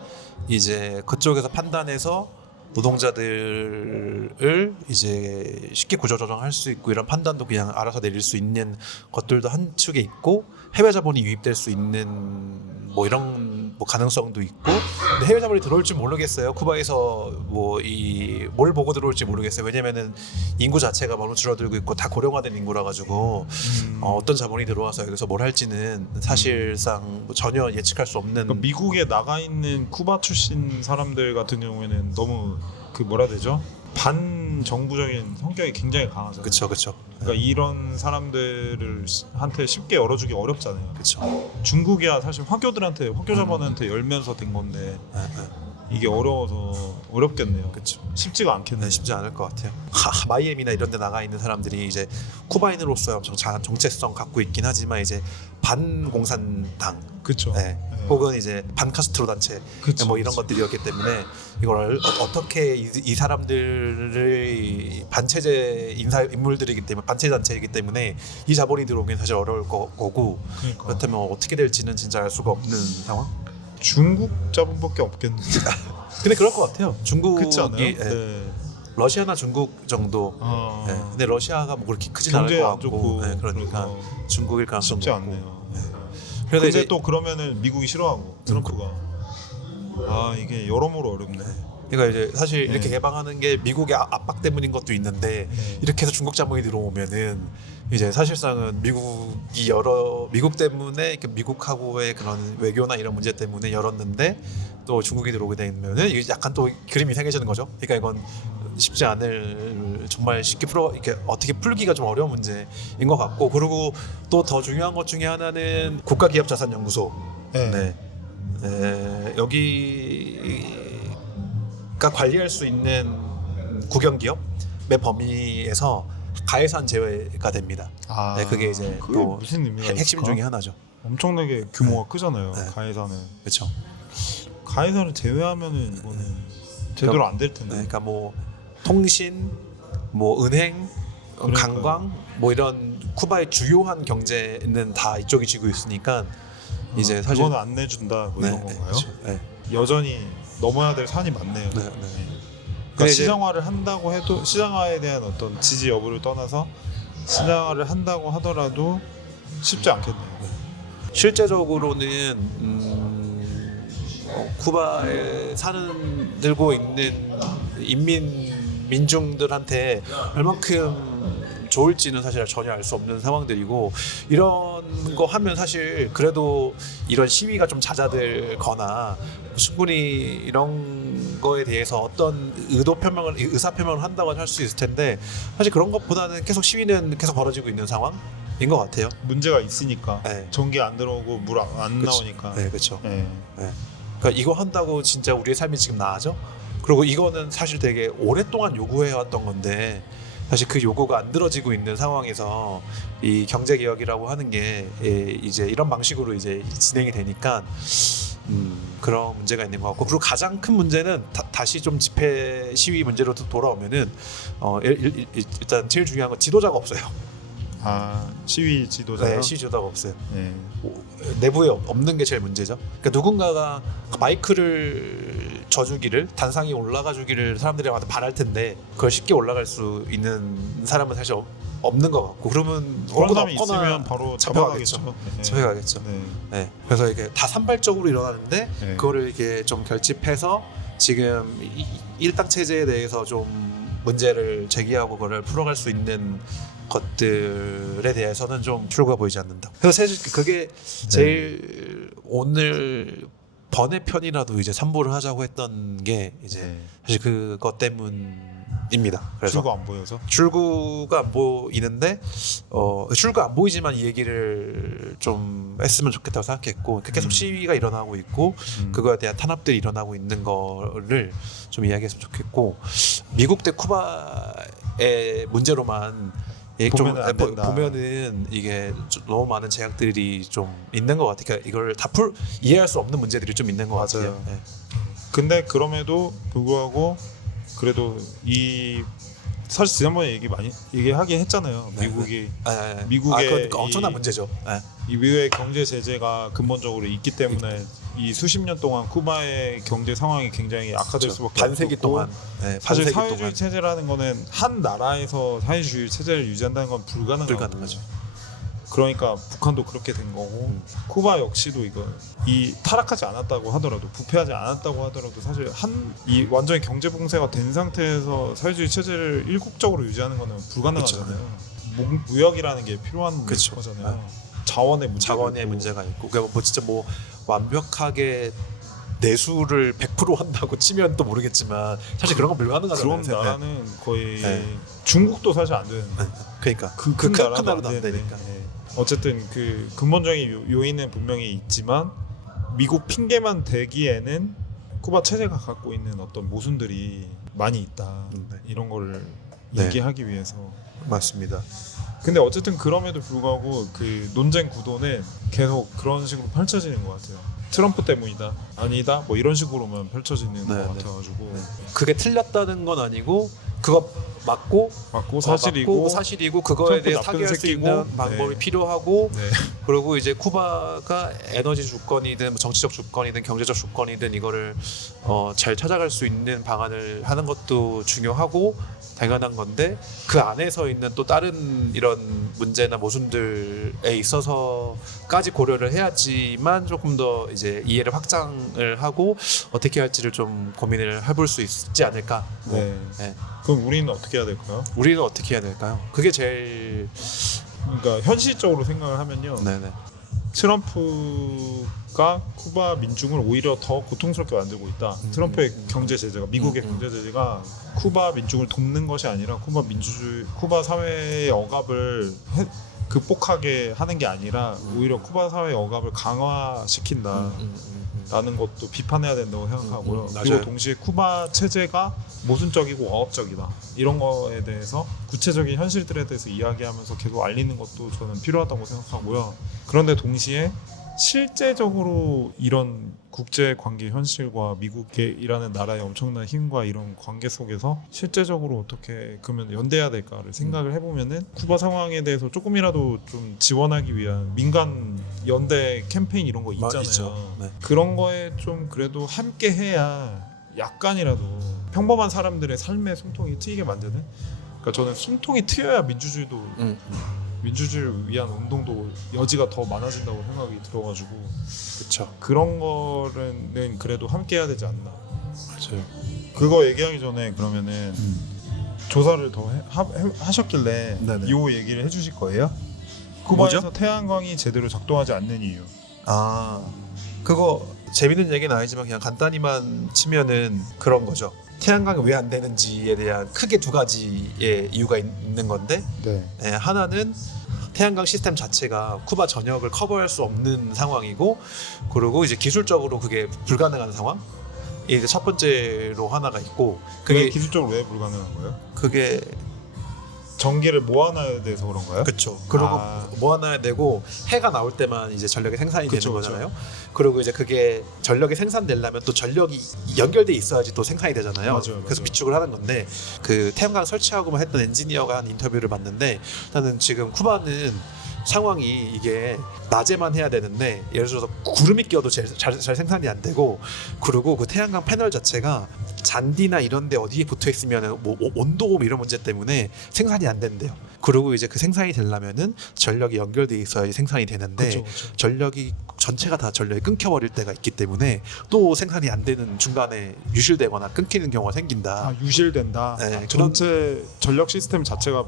이제 그쪽에서 판단해서 노동자들을 이제 쉽게 구조조정할 수 있고 이런 판단도 그냥 알아서 내릴 수 있는 것들도 한 축에 있고 해외 자본이 유입될 수 있는 뭐 이런 뭐 가능성도 있고 근데 해외 자본이 들어올지 모르겠어요. 쿠바에서 뭐 뭘 보고 들어올지 모르겠어요. 왜냐면은 인구 자체가 너무 줄어들고 있고 다 고령화된 인구라 가지고 어떤 자본이 들어와서 여기서 뭘 할지는 사실상 뭐 전혀 예측할 수 없는. 그러니까 미국에 나가 있는 쿠바 출신 사람들 같은 경우에는 너무 그 뭐라 해야 되죠? 반정부적인 성격이 굉장히 강하잖아요. 그렇죠. 그러니까 이런 사람들한테 쉽게 열어주기 어렵잖아요. 그렇죠. 중국이야 사실 화교들한테 화교 자본한테 열면서 된 건데 이게 어려워서 어렵겠네요. 그렇죠. 쉽지가 않겠네요. 네, 쉽지 않을 것 같아요. 마이애미나 이런 데 나가 있는 사람들이 이제 쿠바인으로서 엄청 정체성 갖고 있긴 하지만 이제 반공산당 그렇죠. 네. 혹은 이제 반카스트로 단체 그쵸, 뭐 이런 그쵸. 것들이었기 때문에 이걸 어떻게 이 사람들을 반체제 인물들이기 때문에 반체제 단체이기 때문에 이 자본이 들어오긴 사실 어려울 거고 그러니까. 그렇다면 어떻게 될지는 진짜 알 수가 없는 상황. 중국 자본밖에 없겠는데. 근데 그럴 것 같아요. 중국이 그렇지 않아요? 예, 네. 러시아나 중국 정도. 아, 네. 근데 러시아가 뭐 그렇게 크진 않을 경제 것 안 같고 좋고 네, 그러니까 그래서 중국일 가능성도 쉽지 높고. 않네요. 그래서 근데 이제 또 그러면은 미국이 싫어하고 트럼프가 아 이게 여러모로 어렵네. 그러니까 이제 사실 네. 이렇게 개방하는 게 미국의 압박 때문인 것도 있는데 네. 이렇게 해서 중국 자본이 들어오면은 이제 사실상은 미국 때문에 미국하고의 그런 외교나 이런 문제 때문에 열었는데 또 중국이 들어오게 되면은 이게 약간 또 그림이 생겨지는 거죠. 그러니까 이건 쉽지 않을 정말 쉽게 이렇게 어떻게 풀기가 좀 어려운 문제인 것 같고 그리고 또 더 중요한 것 중에 하나는 국가기업자산연구소. 네. 여기가 관리할 수 있는 국영기업의 범위에서 가해산 제외가 됩니다. 아, 네, 그게 이제 그게 또 무슨 의미가 핵심 있을까? 중에 하나죠. 엄청나게 규모가 크잖아요. 네. 가해사는. 그렇죠. 가해사를 제외하면은 이거는 제대로 안 될 텐데. 그러니까 뭐 통신, 뭐 은행, 그러니까요. 관광, 뭐 이런 쿠바의 주요한 경제는 다 이쪽이 쥐고 있으니까 이제 사실 그거는 안 내준다 뭐 이런 건가요? 그렇죠. 네. 여전히 넘어야 될 산이 많네요. 네, 네. 그러니까 이제- 시장화를 한다고 해도 시장화에 대한 어떤 지지 여부를 떠나서 시장화를 한다고 하더라도 쉽지 않겠네요. 실제적으로는 쿠바에 살고 있는 민중들한테 얼만큼 좋을지는 사실 전혀 알 수 없는 상황들이고, 이런 거 하면 사실 그래도 이런 시위가 좀 잦아들거나 충분히 이런 거에 대해서 어떤 의사 표명을 한다고 할 수 있을 텐데, 사실 그런 것보다는 계속 시위는 계속 벌어지고 있는 상황인 것 같아요. 문제가 있으니까 네. 전기 안 들어오고 물 안 나오니까. 네, 그렇죠. 네. 그러니까 이거 한다고 진짜 우리의 삶이 지금 나아져? 그리고 이거는 사실 되게 오랫동안 요구해왔던 건데, 사실 그 요구가 안 들어지고 있는 상황에서 이 경제 개혁이라고 하는 게 이제 이런 방식으로 이제 진행이 되니까 그런 문제가 있는 것 같고, 그리고 가장 큰 문제는 다시 좀 집회 시위 문제로 돌아오면은 일단 제일 중요한 건 지도자가 없어요. 아, 시위 지도자요? 네, 시위 지도자가 없어요. 네. 내부에 없는 게 제일 문제죠. 그러니까 누군가가 마이크를 져주기를, 단상에 올라가 주기를 사람들이 바랄 텐데, 그걸 쉽게 올라갈 수 있는 사람은 사실 없는 것 같고, 그러면 그런 사람이 있으면 바로 잡혀가겠죠. 잡아가겠죠. 네. 잡혀가겠죠. 네. 네. 그래서 이게 다 산발적으로 일어나는데 네. 그거를 이렇게 좀 결집해서 지금 일당 체제에 대해서 좀 문제를 제기하고 그걸 풀어갈 수 있는 것들에 대해서는 좀 출구가 보이지 않는다. 그래서 사실 그게 제일 오늘 번외편이라도 이제 선보를 하자고 했던 게 이제 네. 사실 그것 때문입니다. 그래서 출구 안 보여서? 출구가 안 보이는데 출구 안 보이지만 이 얘기를 좀 했으면 좋겠다고 생각했고, 계속 시위가 일어나고 있고 그거에 대한 탄압들이 일어나고 있는 거를 좀 이야기했으면 좋겠고, 미국 대 쿠바의 문제로만 보면은 안 된다. 보면은 이게 좀 너무 많은 제약들이 좀 있는 것 같아요. 그러니까 이걸 다 이해할 수 없는 문제들이 좀 있는 것 맞아요. 같아요. 네. 근데 그럼에도 불구하고 그래도 이 사실 지난번에 얘기하긴 했잖아요. 네, 미국이 네. 미국의 그러니까 엄청난 문제죠. 네. 이 미국의 경제 제재가 근본적으로 있기 때문에 이 수십 년 동안 쿠바의 경제 상황이 굉장히 악화될 수밖에 반세기 없고, 동안 사실 반세기 사회주의 동안 체제라는 거는 한 나라에서 사회주의 체제를 유지한다는 건 불가능하죠. 그러니까 북한도 그렇게 된 거고, 쿠바 역시도 이 타락하지 않았다고 하더라도, 부패하지 않았다고 하더라도 사실 이 완전히 경제 봉쇄가 된 상태에서 사회주의 체제를 일국적으로 유지하는 거는 불가능하잖아요. 무역이라는 게 필요한 그쵸. 거잖아요. 자원의 문제가 있고, 그러니까 뭐 진짜 뭐 완벽하게 내수를 100% 한다고 치면 또 모르겠지만 사실 그런 건 불가능하잖아요. 그런 나라는 거의 네. 중국도 사실 안 되는데, 그러니까 큰 나라도 안 되는데. 되니까. 네. 어쨌든 그 근본적인 요인은 분명히 있지만, 미국 핑계만 대기에는 쿠바 체제가 갖고 있는 어떤 모순들이 많이 있다. 네. 이런 거를 네. 얘기하기 위해서. 맞습니다. 근데 어쨌든 그럼에도 불구하고 그 논쟁 구도는 계속 그런 식으로 펼쳐지는 것 같아요. 트럼프 때문이다, 아니다, 뭐 이런 식으로만 펼쳐지는 것 같아가지고. 그게 틀렸다는 건 아니고, 그거 맞고 사실이고 그거에 대해 타개할 수 있는 방법이 필요하고, 그리고 이제 쿠바가 에너지 주권이든 정치적 주권이든 경제적 주권이든 이거를 잘 찾아갈 수 있는 방안을 하는 것도 중요하고 당연한 건데, 그 안에서 있는 또 다른 이런 문제나 모순들에 있어서까지 고려를 해야지만 조금 더 이제 이해를 확장을 하고 어떻게 할지를 좀 고민을 해볼 수 있지 않을까. 네. 그럼 우리는 어떻게 해야 될까요? 우리는 어떻게 해야 될까요? 그게 제일 그러니까 현실적으로 생각을 하면요. 네네. 트럼프가 쿠바 민중을 오히려 더 고통스럽게 만들고 있다. 트럼프의 경제 제재가, 미국의 경제 제재가 쿠바 민중을 돕는 것이 아니라 쿠바 사회의 억압을 극복하게 하는 게 아니라 오히려 쿠바 사회의 억압을 강화시킨다. 라는 것도 비판해야 된다고 생각하고요. 그리고 동시에 쿠바 체제가 모순적이고 억압적이다, 이런 거에 대해서 구체적인 현실들에 대해서 이야기하면서 계속 알리는 것도 저는 필요하다고 생각하고요. 그런데 동시에 실제적으로 이런 국제 관계 현실과 미국이라는 나라의 엄청난 힘과 이런 관계 속에서 실제적으로 어떻게 그러면 연대해야 될까를 생각을 해보면은 쿠바 상황에 대해서 조금이라도 좀 지원하기 위한 민간 연대 캠페인 이런 거 있잖아요. 있죠. 네. 그런 거에 좀 그래도 함께 해야 약간이라도 평범한 사람들의 삶의 숨통이 트이게 만드는. 그러니까 저는 숨통이 트여야 민주주의도 민주주의를 위한 운동도 여지가 더 많아진다고 생각이 들어가지고 그렇죠. 그런 거는 그래도 함께 해야 되지 않나. 맞아요. 그거 얘기하기 전에 그러면은 조사를 더 하셨길래 네네. 이 얘기를 해주실 거예요? 뭐죠? 쿠바에서 태양광이 제대로 작동하지 않는 이유. 아, 그거 재밌는 얘기는 아니지만 그냥 간단히만 치면은 그런 거죠. 태양광이 왜 안 되는지에 대한 크게 두 가지의 이유가 있는 건데, 네. 하나는 태양광 시스템 자체가 쿠바 전역을 커버할 수 없는 상황이고, 그리고 이제 기술적으로 그게 불가능한 상황. 이게 첫 번째로 하나가 있고, 그게 그게 기술적으로 왜 불가능한 거예요? 그게 전기를 모아놔야 돼서 그런 거예요? 그렇죠. 그리고 아. 모아놔야 되고 해가 나올 때만 이제 전력이 생산이 그쵸, 되는 거잖아요. 그리고 이제 그게 전력이 생산되려면 또 전력이 연결돼 있어야지 또 생산이 되잖아요. 맞아요. 그래서 비축을 하는 건데 그 태양광 설치하고만 했던 엔지니어가 한 인터뷰를 봤는데 나는 지금 쿠바는 상황이 이게 낮에만 해야 되는데 예를 들어서 구름이 끼어도 잘 생산이 안 되고 그리고 그 태양광 패널 자체가 잔디나 이런 데 어디에 붙어 있으면 뭐 온도 이런 문제 때문에 생산이 안 된대요. 그리고 이제 그 생산이 되려면은 전력이 연결돼 있어야 생산이 되는데 그쵸, 그쵸. 전력이 전체가 다 전력이 끊겨버릴 때가 있기 때문에 또 생산이 안 되는 중간에 유실되거나 끊기는 경우가 생긴다. 아, 유실된다. 네, 아, 전체 전력 시스템 자체가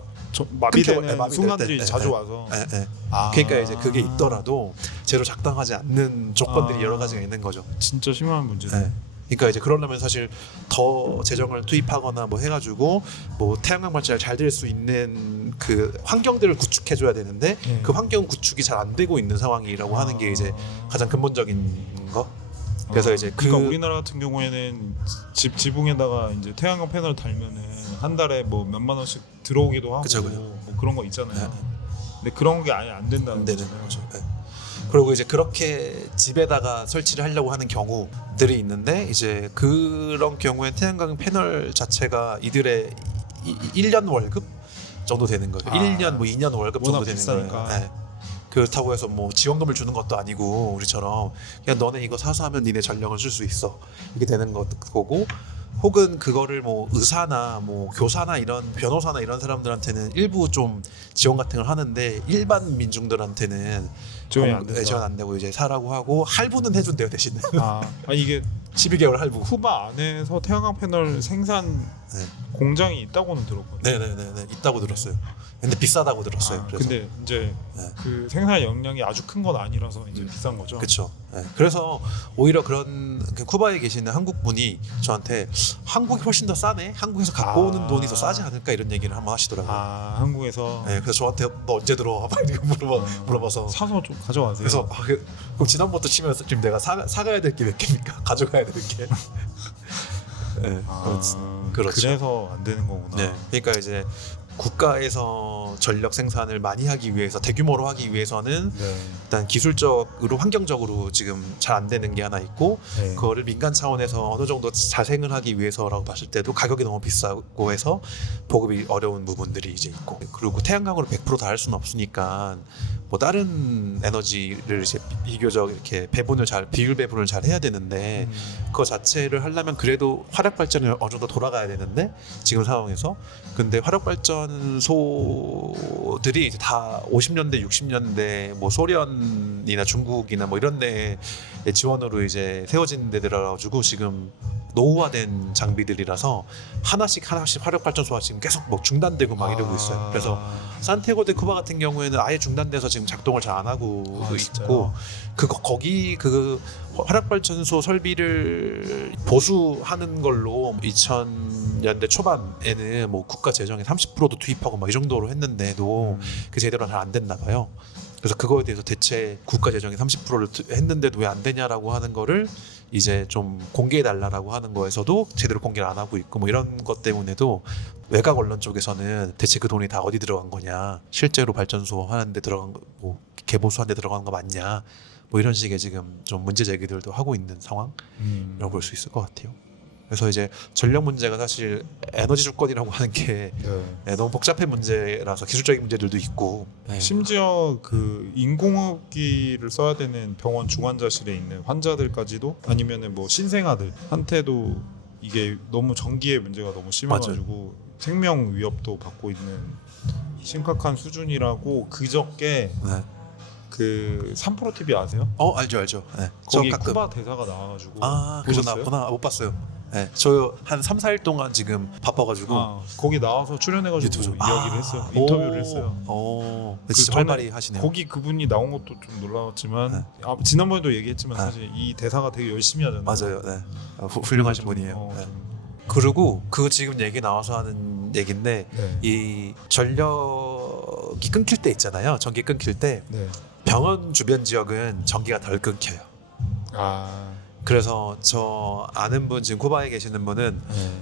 마비되는 마비될 순간들이 때, 자주 네. 와서. 예. 아. 그러니까 이제 그게 있더라도 제대로 작동하지 않는 조건들이 아. 여러 가지가 있는 거죠. 진짜 심한 문제네. 네. 그러니까 이제 그러려면 사실 더 재정을 투입하거나 뭐 해가지고 뭐 태양광 발전을 잘 될 수 있는 그 환경들을 구축해줘야 되는데 그 환경 구축이 잘 안 되고 있는 상황이라고 하는 게 이제 가장 근본적인 거. 그래서 이제 그러니까 우리나라 같은 경우에는 집 지붕에다가 이제 태양광 패널 달면은 한 달에 뭐 몇만 원씩 들어오기도 하고 그쵸. 뭐 그런 거 있잖아요. 네. 근데 그런 게 아예 안 된다는 안 되는 거잖아요. 거죠. 네. 그리고 이제 그렇게 집에다가 설치를 하려고 하는 경우들이 있는데 이제 그런 경우에 태양광 패널 자체가 이들의 1년 월급 정도 되는 거예요. 아, 1년 뭐 2년 월급 정도 워낙 되는 비싸니까. 거예요. 네. 그렇다고 해서 뭐 지원금을 주는 것도 아니고 우리처럼 그냥 너네 이거 사서 하면 니네 전력을 쓸 수 있어 이렇게 되는 거고 혹은 그거를 뭐 의사나 뭐 교사나 이런 변호사나 이런 사람들한테는 일부 좀 지원 같은 걸 하는데 일반 민중들한테는 지원이 안 된다. 지원 안 되고 이제 사라고 하고 할부는 해준대요 대신에 아니 이게 12개월 할부. 쿠바 안에서 태양광 패널 생산 네. 공장이 있다고는 들었거든요. 네네네 있다고 들었어요. 근데 비싸다고 들었어요. 그래서. 근데 이제 네. 그 생산 역량이 아주 큰 건 아니라서 이제 비싼 거죠. 그렇죠. 네. 그래서 오히려 그런 그 쿠바에 계시는 한국 분이 저한테 한국이 훨씬 더 싸네. 한국에서 갖고 오는 돈이 더 싸지 않을까 이런 얘기를 한번 하시더라고요. 한국에서 네, 그래서 저한테 너 언제 들어와? 막 이렇게 물어봐서 사서 좀 가져가세요. 그래서 그럼 지난번부터 치면서 지금 내가 사가야 될 게 몇 개입니까? 가져가야 될 게. 네, 그렇죠. 그래서 안 되는 거구나. 네, 그러니까 이제 국가에서 전력 생산을 많이 하기 위해서 대규모로 하기 위해서는 네. 일단 기술적으로 환경적으로 지금 잘 안 되는 게 하나 있고 네. 그거를 민간 차원에서 어느 정도 자생을 하기 위해서라고 봤을 때도 가격이 너무 비싸고 해서 보급이 어려운 부분들이 이제 있고 그리고 태양광으로 100% 다 할 수는 없으니까 뭐 다른 에너지를 이제 비교적 이렇게 비율 배분을 잘 해야 되는데 그거 자체를 하려면 그래도 화력 발전이 어느 정도 돌아가야 되는데 지금 상황에서 근데 화력 발전소들이 이제 다 50년대 60년대 뭐 소련이나 중국이나 뭐 이런 데 지원으로 이제 세워진 데들이라 가지고 지금 노후화된 장비들이라서 하나씩 화력 발전소가 지금 계속 뭐 중단되고 막 이러고 있어요. 그래서 산티아고 데 쿠바 같은 경우에는 아예 중단돼서 지금 작동을 잘 안 하고 있고 거기 그 화력 발전소 설비를 보수하는 걸로 2000년대 초반에는 뭐 국가 재정의 30%도 투입하고 막 이 정도로 했는데도 그 제대로 잘 안 됐나 봐요. 그래서 그거에 대해서 대체 국가 재정의 30%를 했는데도 왜 안 되냐라고 하는 거를 이제 좀 공개해 달라라고 하는 거에서도 제대로 공개를 안 하고 있고 뭐 이런 것 때문에도 외곽 언론 쪽에서는 대체 그 돈이 다 어디 들어간 거냐 실제로 발전소 하는데 들어간 거 뭐 개보수하는데 들어간 거 맞냐 뭐 이런 식의 지금 좀 문제 제기들도 하고 있는 상황이라고 볼 수 있을 것 같아요. 그래서 이제 전력 문제가 사실 에너지 주권이라고 하는 게 너무 복잡한 문제라서 기술적인 문제들도 있고 심지어 그 인공호흡기를 써야 되는 병원 중환자실에 있는 환자들까지도 아니면은 뭐 신생아들한테도 이게 너무 전기의 문제가 너무 심해가지고 생명 위협도 받고 있는 심각한 수준이라고 그저께 네. 그 3프로 TV 아세요? 알죠. 네. 거기 저 가끔 쿠바 대사가 나와가지고 그래서 보셨어요? 나왔구나. 못 봤어요. 네, 저 한 3, 4일 동안 지금 바빠가지고 거기 나와서 출연해가지고 유튜브 이야기를 했어요. 인터뷰를 했어요. 진짜 저는 활발히 하시네요. 거기 그분이 나온 것도 좀 놀라웠지만 네. 지난번에도 얘기했지만 사실 이 대사가 되게 열심히 하잖아요. 맞아요. 네. 훌륭하신 분이에요. 네. 그리고 그 지금 얘기 나와서 하는 얘기인데 네. 이 전력이 끊길 때 있잖아요. 전기 끊길 때 네. 병원 주변 지역은 전기가 덜 끊겨요. 그래서 저 아는 분 지금 쿠바에 계시는 분은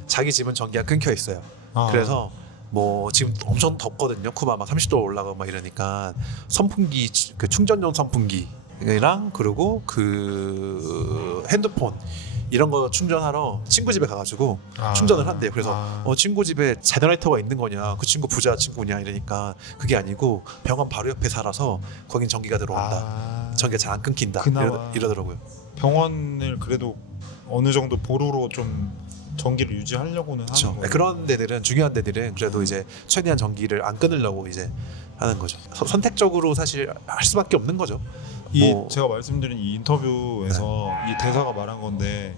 자기 집은 전기가 끊겨 있어요. 그래서 뭐 지금 엄청 덥거든요. 쿠바 막 30도 올라가고 막 이러니까 선풍기 그 충전용 선풍기랑 그리고 그 핸드폰 이런 거 충전하러 친구 집에 가가지고 충전을 한대요. 그래서 친구 집에 제너레이터가 있는 거냐, 그 친구 부자 친구냐 이러니까 그게 아니고 병원 바로 옆에 살아서 거긴 전기가 들어온다. 전기가 잘 안 끊긴다. 이러더라고요. 병원을 그래도 어느 정도 보루로 좀 전기를 유지하려고는 하는 거예요. 그런 데들은 중요한 데들은 그래도 이제 최대한 전기를 안 끊으려고 이제 하는 거죠. 선택적으로 사실 할 수밖에 없는 거죠. 제가 말씀드린 이 인터뷰에서 이 대사가 말한 건데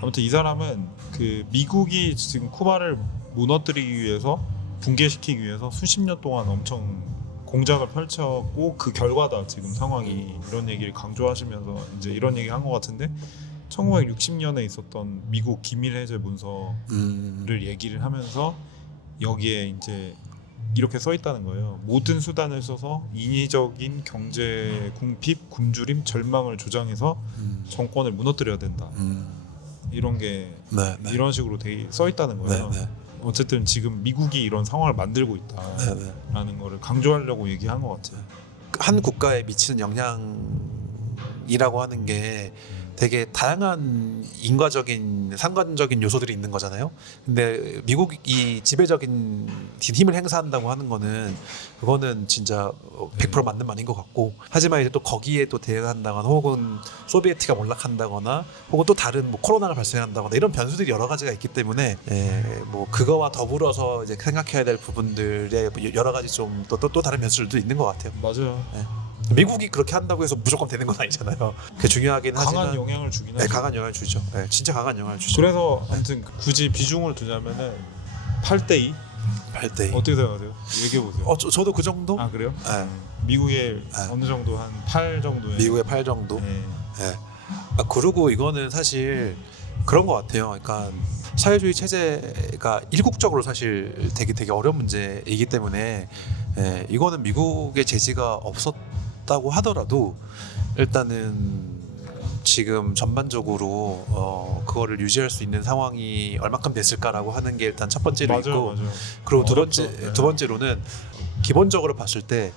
아무튼 이 사람은 그 미국이 지금 쿠바를 무너뜨리기 위해서 붕괴시키기 위해서 수십 년 동안 엄청 공작을 펼쳤고 그 결과다 지금 상황이 이런 얘기를 강조하시면서 이제 이런 얘기 한 것 같은데 1960년에 있었던 미국 기밀 해제 문서를 얘기를 하면서 여기에 이제 이렇게 써 있다는 거예요. 모든 수단을 써서 인위적인 경제 궁핍, 굶주림, 절망을 조장해서 정권을 무너뜨려야 된다. 이런 게 이런 식으로 써 있다는 거예요. 어쨌든 지금 미국이 이런 상황을 만들고 있다라는 거를 강조하려고 얘기한 것 같아요. 한 국가에 미치는 영향이라고 하는 게 되게 다양한 인과적인 상관적인 요소들이 있는 거잖아요. 근데 미국이 지배적인 힘을 행사한다고 하는 거는 그거는 진짜 100% 맞는 말인 것 같고, 하지만 이제 또 거기에 또 대응한다거나 혹은 소비에트가 몰락한다거나 혹은 또 다른 뭐 코로나가 발생한다거나 이런 변수들이 여러 가지가 있기 때문에 뭐 그거와 더불어서 이제 생각해야 될 부분들의 여러 가지 좀 또 다른 변수들도 있는 것 같아요. 맞아요. 미국이 그렇게 한다고 해서 무조건 되는 건 아니잖아요. 그게 중요하긴 하지만 강한 영향을 주긴 하죠. 강한 영향을 주죠. 진짜 강한 영향을 주죠. 그래서 아무튼 굳이 비중을 두자면은 8대2? 8대2 어떻게 생각하세요? 얘기해 보세요. 저도 그 정도? 그래요? 네. 미국의 어느 정도 한 8 정도의 미국의 8 정도? 그리고 이거는 사실 그런 것 같아요. 그러니까 사회주의 체제가 일국적으로 사실 되게 어려운 문제이기 때문에 이거는 미국의 제지가 없었다고 하더라도 일단은 지금 전반적으로 그거를 유지할 수 있는 상황이 얼마큼 됐을까라고 하는 게 일단 첫 번째로 있고, 그리고 두 번째로는 기본적으로 봤을 때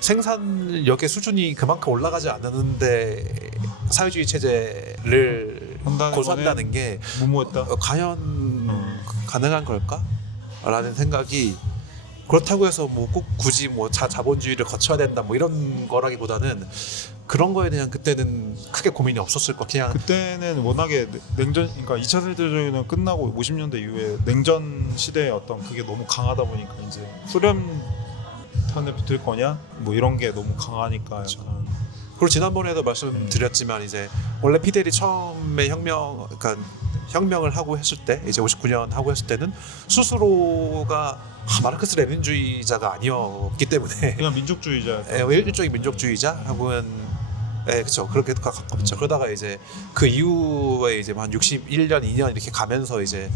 생산력의 수준이 그만큼 올라가지 않았는데 사회주의 체제를 고수한다는 게 무모했다. 과연 가능한 걸까? 라는 생각이, 그렇다고 해서 뭐 꼭 굳이 뭐 자본주의를 거쳐야 된다 뭐 이런 거라기보다는 그런 거에 대한 그때는 크게 고민이 없었을 거. 그냥 그때는 워낙에 냉전, 그러니까 2차 세계대전이 끝나고 50년대 이후에 냉전 시대의 어떤 그게 너무 강하다 보니까 이제 소련탄에 붙을 거냐 뭐 이런 게 너무 강하니까. 약간. 그리고 지난번에도 말씀드렸지만 이제 원래 피델이 처음에 혁명을 하고 했을 때, 이제 59년 하고 했을 때는 스스로가 마르크스 레닌주의자가 아니었기 때문에 그냥 민족주의자. 일종의 민족주의자 혹은 그렇죠. 그렇게 가깝죠. 그러다가 이제 그 이후에 이제 한 61년, 2년 이렇게 가면서 이제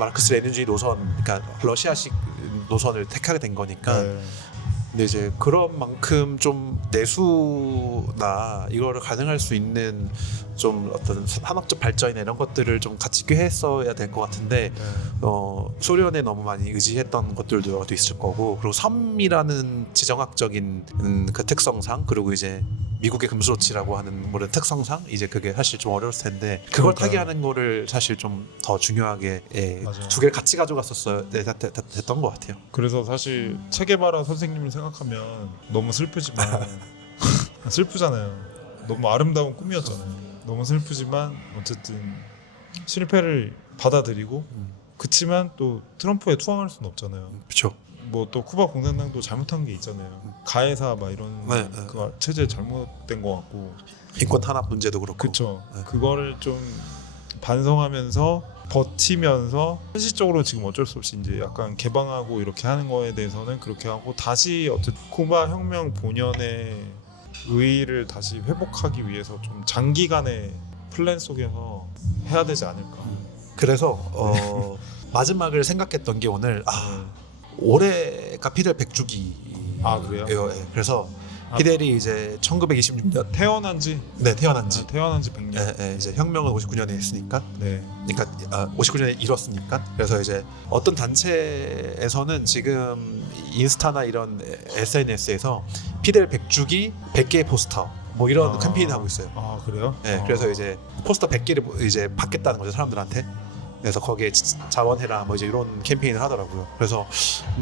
마르크스 레닌주의 노선, 그러니까 러시아식 노선을 택하게 된 거니까. 근데 이제 그런 만큼 좀 내수나 이거를 가능할 수 있는 좀 어떤 산업적 발전이나 이런 것들을 좀 같이 꾀했어야 될 것 같은데 네. 소련에 너무 많이 의지했던 것들도 있을 거고, 그리고 섬이라는 지정학적인 그 특성상, 그리고 이제 미국의 금수로치라고 하는 모든 특성상 이제 그게 사실 좀 어려웠을 텐데, 그걸 그러니까요. 타게 하는 거를 사실 좀 더 중요하게 맞아요. 두 개를 같이 가져갔었어야 됐던 것 같아요. 그래서 사실 체게바라 선생님을 생각하면 너무 슬프지만 슬프잖아요. 너무 아름다운 꿈이었잖아요. 너무 슬프지만 어쨌든 실패를 받아들이고 그치만 또 트럼프에 투항할 수는 없잖아요. 그렇죠. 뭐 또 쿠바 공산당도 잘못한 게 있잖아요. 가해사 막 이런 네, 그 체제 잘못된 것 같고. 인권 탄압 문제도 그렇고. 그쵸. 네. 그거를 좀 반성하면서 버티면서 현실적으로 지금 어쩔 수 없이 이제 약간 개방하고 이렇게 하는 거에 대해서는 그렇게 하고, 다시 어쨌든 쿠바 혁명 본연의 의의를 다시 회복하기 위해서 좀 장기간의 플랜 속에서 해야 되지 않을까. 그래서 마지막을 생각했던 게 오늘 올해가 피델 100주기. 아, 그래요? 예. 그래서 피델이 이제 1926년 태어난 지 태어난 지 태어난 지 100년. 이제 혁명을 59년에 했으니까, 네. 그러니까 59년에 이뤘으니까. 그래서 이제 어떤 단체에서는 지금 인스타나 이런 SNS에서 피델 100주기 100개의 포스터 뭐 이런 캠페인을 하고 있어요. 아, 그래요? 네, 그래서 이제 포스터 100개를 이제 받겠다는 거죠, 사람들한테. 그래서 거기에 자원해라 뭐 이제 이런 캠페인을 하더라고요. 그래서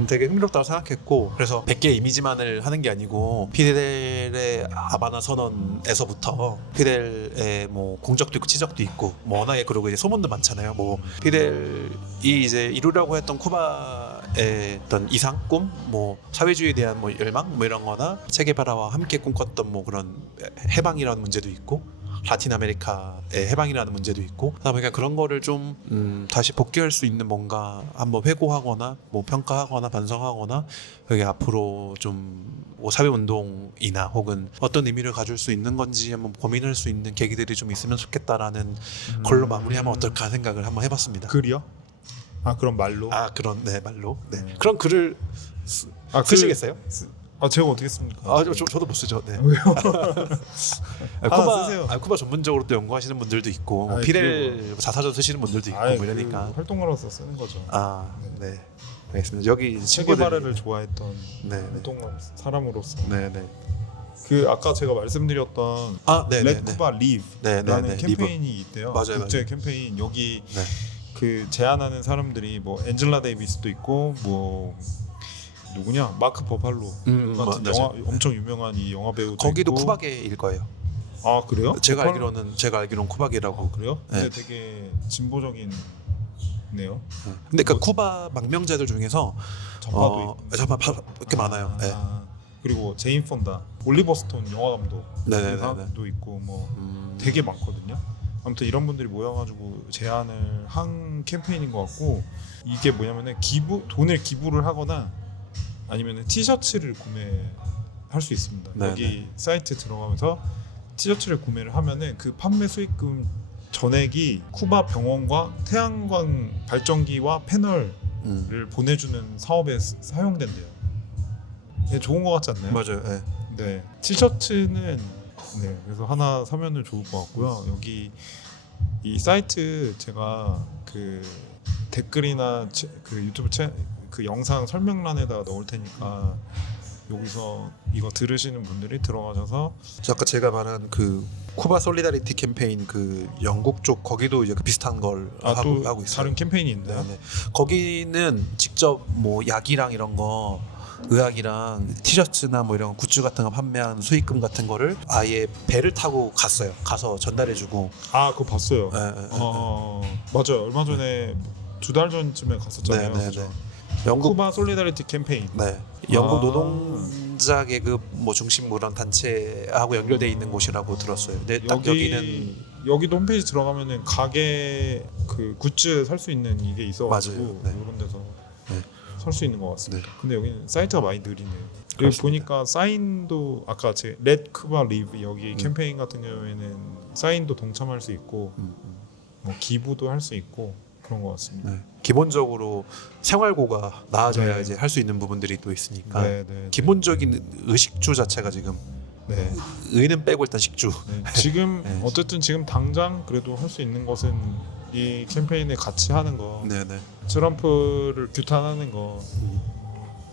되게 흥미롭다고 생각했고, 그래서 100개 이미지만을 하는 게 아니고 피델의 하바나 선언에서부터 피델의 뭐 공적도 있고 치적도 있고, 뭐 워낙에 그리고 이제 소문도 많잖아요. 뭐 피델이 이제 이루려고 했던 쿠바의 어떤 이상 꿈, 뭐 사회주의에 대한 뭐 열망 뭐 이런 거나 체게바라와 함께 꿈꿨던 뭐 그런 해방이라는 문제도 있고, 라틴 아메리카의 해방이라는 문제도 있고, 그러니까 그런 거를 좀 다시 복귀할 수 있는 뭔가 한번 회고하거나 뭐 평가하거나 반성하거나, 여기 앞으로 좀뭐 사회운동이나 혹은 어떤 의미를 가질 수 있는 건지 한번 고민할 수 있는 계기들이 좀 있으면 좋겠다라는 걸로 마무리하면 어떨까 생각을 한번 해봤습니다. 글이요? 아, 그럼 말로? 그런 말로. 네. 그런 글을 글- 쓰시겠어요? 제가 어떻게 씁니까? 저도 못 쓰죠. 네. 왜요? 쿠바, 쓰세요. 쿠바 전문적으로 또 연구하시는 분들도 있고, 뭐 아이, 피델 자사전 쓰시는 분들도 있고, 뭐 이러니까. 활동가로서 쓰는 거죠. 네. 알겠습니다. 여기 체게바라를 좋아했던 네. 활동가 사람으로서 네. 그 아까 제가 말씀드렸던 네. Let Cuba Live라는 캠페인이 있대요. 맞아요, 국제 맞아요. 캠페인. 여기 네. 그 제안하는 사람들이 뭐 엔젤라 데이비스도 있고, 뭐 누구냐, 마크 버팔로 같은 맞아요. 영화 엄청 유명한 이 영화 배우도 거기도 있고. 쿠바계일 거예요. 아, 그래요? 제가 버팔로? 알기로는 쿠바계라고. 그래요? 네. 근데 되게 진보적인 네요. 근데 그 쿠바 망명자들 중에서 좌파도 있고. 좌파 꽤 많아요. 네. 그리고 제인 폰다, 올리버 스톤 영화 감독 네네네네. 사람도 있고, 뭐 되게 많거든요. 아무튼 이런 분들이 모여가지고 제안을 한 캠페인인 것 같고, 이게 뭐냐면은 돈을 기부를 하거나 아니면은 티셔츠를 구매할 수 있습니다. 네네. 여기 사이트 들어가면서 티셔츠를 구매를 하면은 그 판매 수익금 전액이 쿠바 병원과 태양광 발전기와 패널을 보내주는 사업에 사용된대요. 네, 좋은 것 같지 않나요? 맞아요. 네. 네, 티셔츠는 그래서 하나 사면은 좋을 것 같고요. 여기 이 사이트 제가 그 댓글이나 그 유튜브 그 영상 설명란에다가 넣을 테니까 여기서 이거 들으시는 분들이 들어가셔서. 아까 제가 말한 그 쿠바 솔리다리티 캠페인, 그 영국 쪽 거기도 이제 그 비슷한 걸 하고 있어요. 다른 캠페인이 있나요? 네. 거기는 직접 뭐 약이랑 이런 거, 의학이랑 티셔츠나 뭐 이런 굿즈 같은 거 판매한 수익금 같은 거를 아예 배를 타고 가서 전달해주고. 그거 봤어요. 네. 맞아요. 얼마 전에 2달 전쯤에 갔었잖아요. 네. 그죠? 영국 쿠바 솔리다리티 캠페인. 네. 영국 노동자 계급 뭐 중심 그런 단체하고 연결돼 있는 곳이라고 들었어요. 근데 딱 여기도 홈페이지 들어가면은 가게 그 굿즈 살 수 있는 이게 있어가지고 맞아요. 네. 이런 데서 네. 살 수 있는 것 같습니다. 네. 근데 여기는 사이트가 많이 느리네요. 여기 그렇습니다. 보니까 사인도 아까 제 Let Cuba Live 여기 캠페인 같은 경우에는 사인도 동참할 수 있고, 뭐 기부도 할 수 있고 그런 것 같습니다. 네. 기본적으로 생활고가 나아져야 네. 이제 할 수 있는 부분들이 또 있으니까 네. 기본적인 의식주 자체가 지금 네. 의는 빼고 일단 식주. 네. 지금 네. 어쨌든 지금 당장 그래도 할 수 있는 것은 이 캠페인을 같이 하는 거, 네네. 트럼프를 규탄하는 거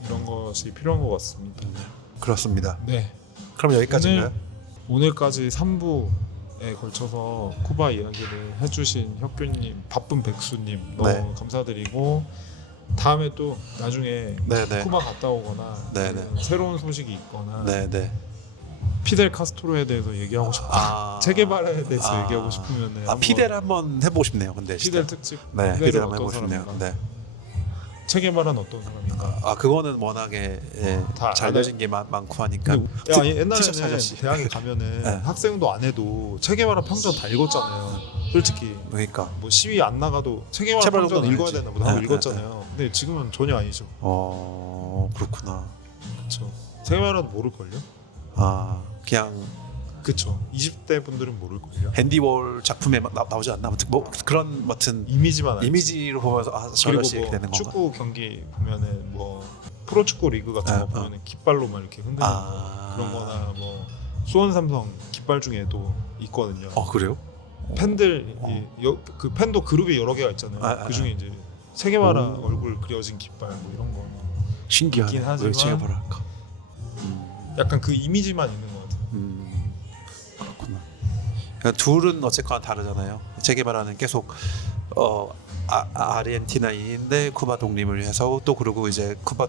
이런 것이 필요한 것 같습니다. 그렇습니다. 네. 그럼 여기까지인가요? 오늘까지 3부에 걸쳐서 쿠바 이야기를 해주신 혁규님, 바쁜 백수님 너무 네. 감사드리고 다음에 또 나중에 네네. 쿠바 갔다 오거나 네네. 새로운 소식이 있거나 네네. 피델 카스트로에 대해서 얘기하고 싶다. 아. 체게바라에 대해서 얘기하고 싶으면은 아 피델 한번 해보고 싶네요. 근데 피델 진짜. 특집. 네, 피델은 피델 한번 어떤 해보고 싶네요. 사람인가? 네. 체게바라는 어떤 사람인가? 아 그거는 워낙에 다 잘 알아요. 알려진 게 많고 하니까. 근데 야, 티셔츠 옛날에는 아저씨. 대학에 가면은 네. 학생도 안 해도 체게바라 평전 다 읽었잖아요. 솔직히 그러니까. 뭐 시위 안 나가도 체게바라 체벌 평전 정도는 읽어야 알지. 되나 보다 하고 네, 읽었잖아요. 근데 지금은 전혀 아니죠. 그렇구나. 그렇죠. 체게바라도 모를걸요? 아 그냥 그렇죠. 20대 분들은 모를걸요. 앤디월 작품에 나오지 않나? 아무튼 뭐 그런 같은 이미지만 알지. 이미지로 보면서 아 저 그리고 아저씨 뭐 이렇게 되는 건가? 축구 경기 보면은 뭐 프로축구 리그 같은 거 보면은 깃발로 막 이렇게 흔드는 아. 그런 거나 뭐 수원 삼성 깃발 중에도 있거든요. 그래요? 팬들 그 팬도 그룹이 여러 개가 있잖아요. 그 중에 이제 체게바라 오. 얼굴 그려진 깃발 뭐 이런 거 신기하네. 있긴 하지만 왜 제가 뭐랄까? 약간 그 이미지만 있는 것 같아요. 그렇구나. 그러니까 둘은 어쨌거나 다르잖아요. 체게바라는 계속 아르헨티나인인데 쿠바 독립을 해서 또 그리고 이제 쿠바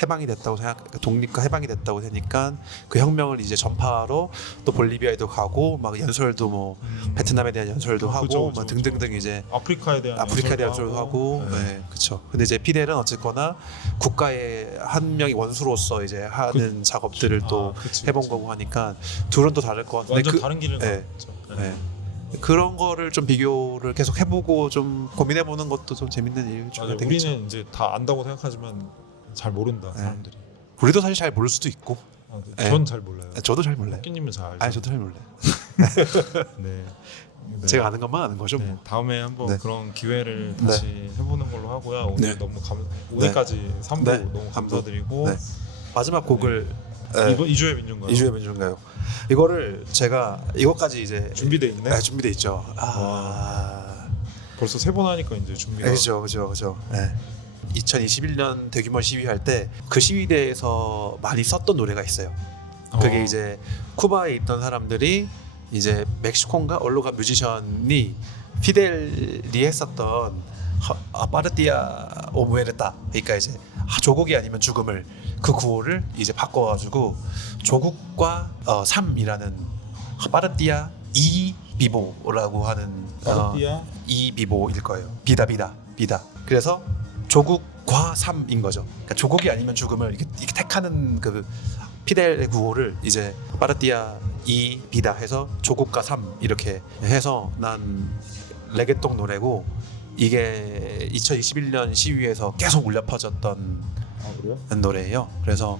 해방이 됐다고 독립과 해방이 됐다고 하니까 그 혁명을 이제 전파하러 또 볼리비아에도 가고 막 연설도 뭐 베트남에 대한 연설도 하고 그쵸, 막 그쵸, 등등등 이제 아프리카에 대한 연설도 하고 네. 네, 그렇죠. 근데 이제 피델은 어쨌거나 국가의 한 명의 원수로서 이제 하는 작업들을 또 그치, 해본 그치. 거고 하니까 둘은 또 다를 것 같은데 완전 다른 길을 네. 가죠. 네. 그런 거를 좀 비교를 계속 해보고 좀 고민해보는 것도 좀 재밌는 일 중에 맞아요. 되겠죠. 우리는 이제 다 안다고 생각하지만 잘 모른다 네. 사람들이. 우리도 사실 잘 모를 수도 있고. 네. 전 잘 몰라요. 저도 잘 몰라요. 혁기님은 잘 알죠. 아니 저도 잘 몰라요. 네. 네. 제가 아는 것만 아는 거죠. 네, 뭐. 다음에 한번 네. 그런 기회를 다시 해보는 걸로 하고요. 오늘 네. 너무 오늘까지 3부 네. 너무 감사드리고 네. 마지막 곡을 이번 이주의 민중가요. 이주의 민중가요. 이거를 제가 이거까지 이제 준비돼 있네. 네, 준비돼 있죠. 벌써 3번 하니까 이제 준비가. 그렇죠. 네. 2021년 대규모 시위할 때 그 시위대에서 많이 썼던 노래가 있어요. 그게 이제 쿠바에 있던 사람들이 이제 멕시코인가 얼로가 뮤지션이 피델이 했었던 파르티아 오무에르타, 그러니까 이제 조국이 아니면 죽음을, 그 구호를 이제 바꿔가지고 조국과 삶이라는 파르티아 이 비보라고 하는 파르티아 이 비보일 거예요. 비다. 그래서 조국과 삶인 거죠. 그러니까 조국이 아니면 죽음을 이렇게 택하는 그 피델의 구호를 이제 파르티아 이 비다 해서 조국과 삶 이렇게 해서 난 레게통 노래고, 이게 2021년 시위에서 계속 울려 퍼졌던 그래요? 노래예요. 그래서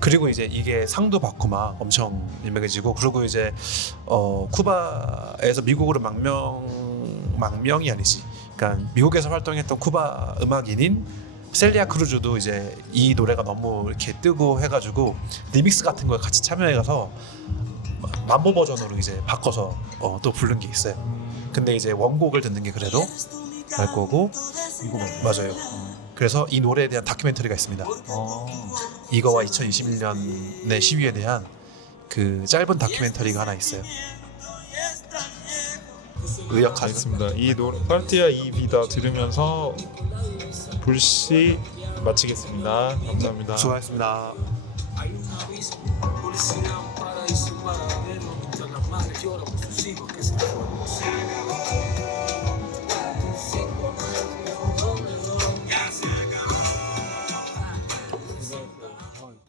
그리고 이제 이게 상도 받고 막 엄청 유명해지고, 그리고 이제 쿠바에서 미국으로 망명이 아니지, 그러니까 미국에서 활동했던 쿠바 음악인인 셀리아 크루즈도 이제 이 노래가 너무 이렇게 뜨고 해가지고 리믹스 같은 거에 같이 참여해가서 만보 버전으로 이제 바꿔서 또 부른 게 있어요. 근데 이제 원곡을 듣는 게 그래도 알 거고. 이거 맞아요. 그래서 이 노래에 대한 다큐멘터리가 있습니다. 이거와 2021년의 시위에 대한 그 짧은 다큐멘터리가 하나 있어요. 의역하죠. 알겠습니다. 이 노래 파르티아 이 비다 들으면서 불시 마치겠습니다. 감사합니다. 수고하셨습니다.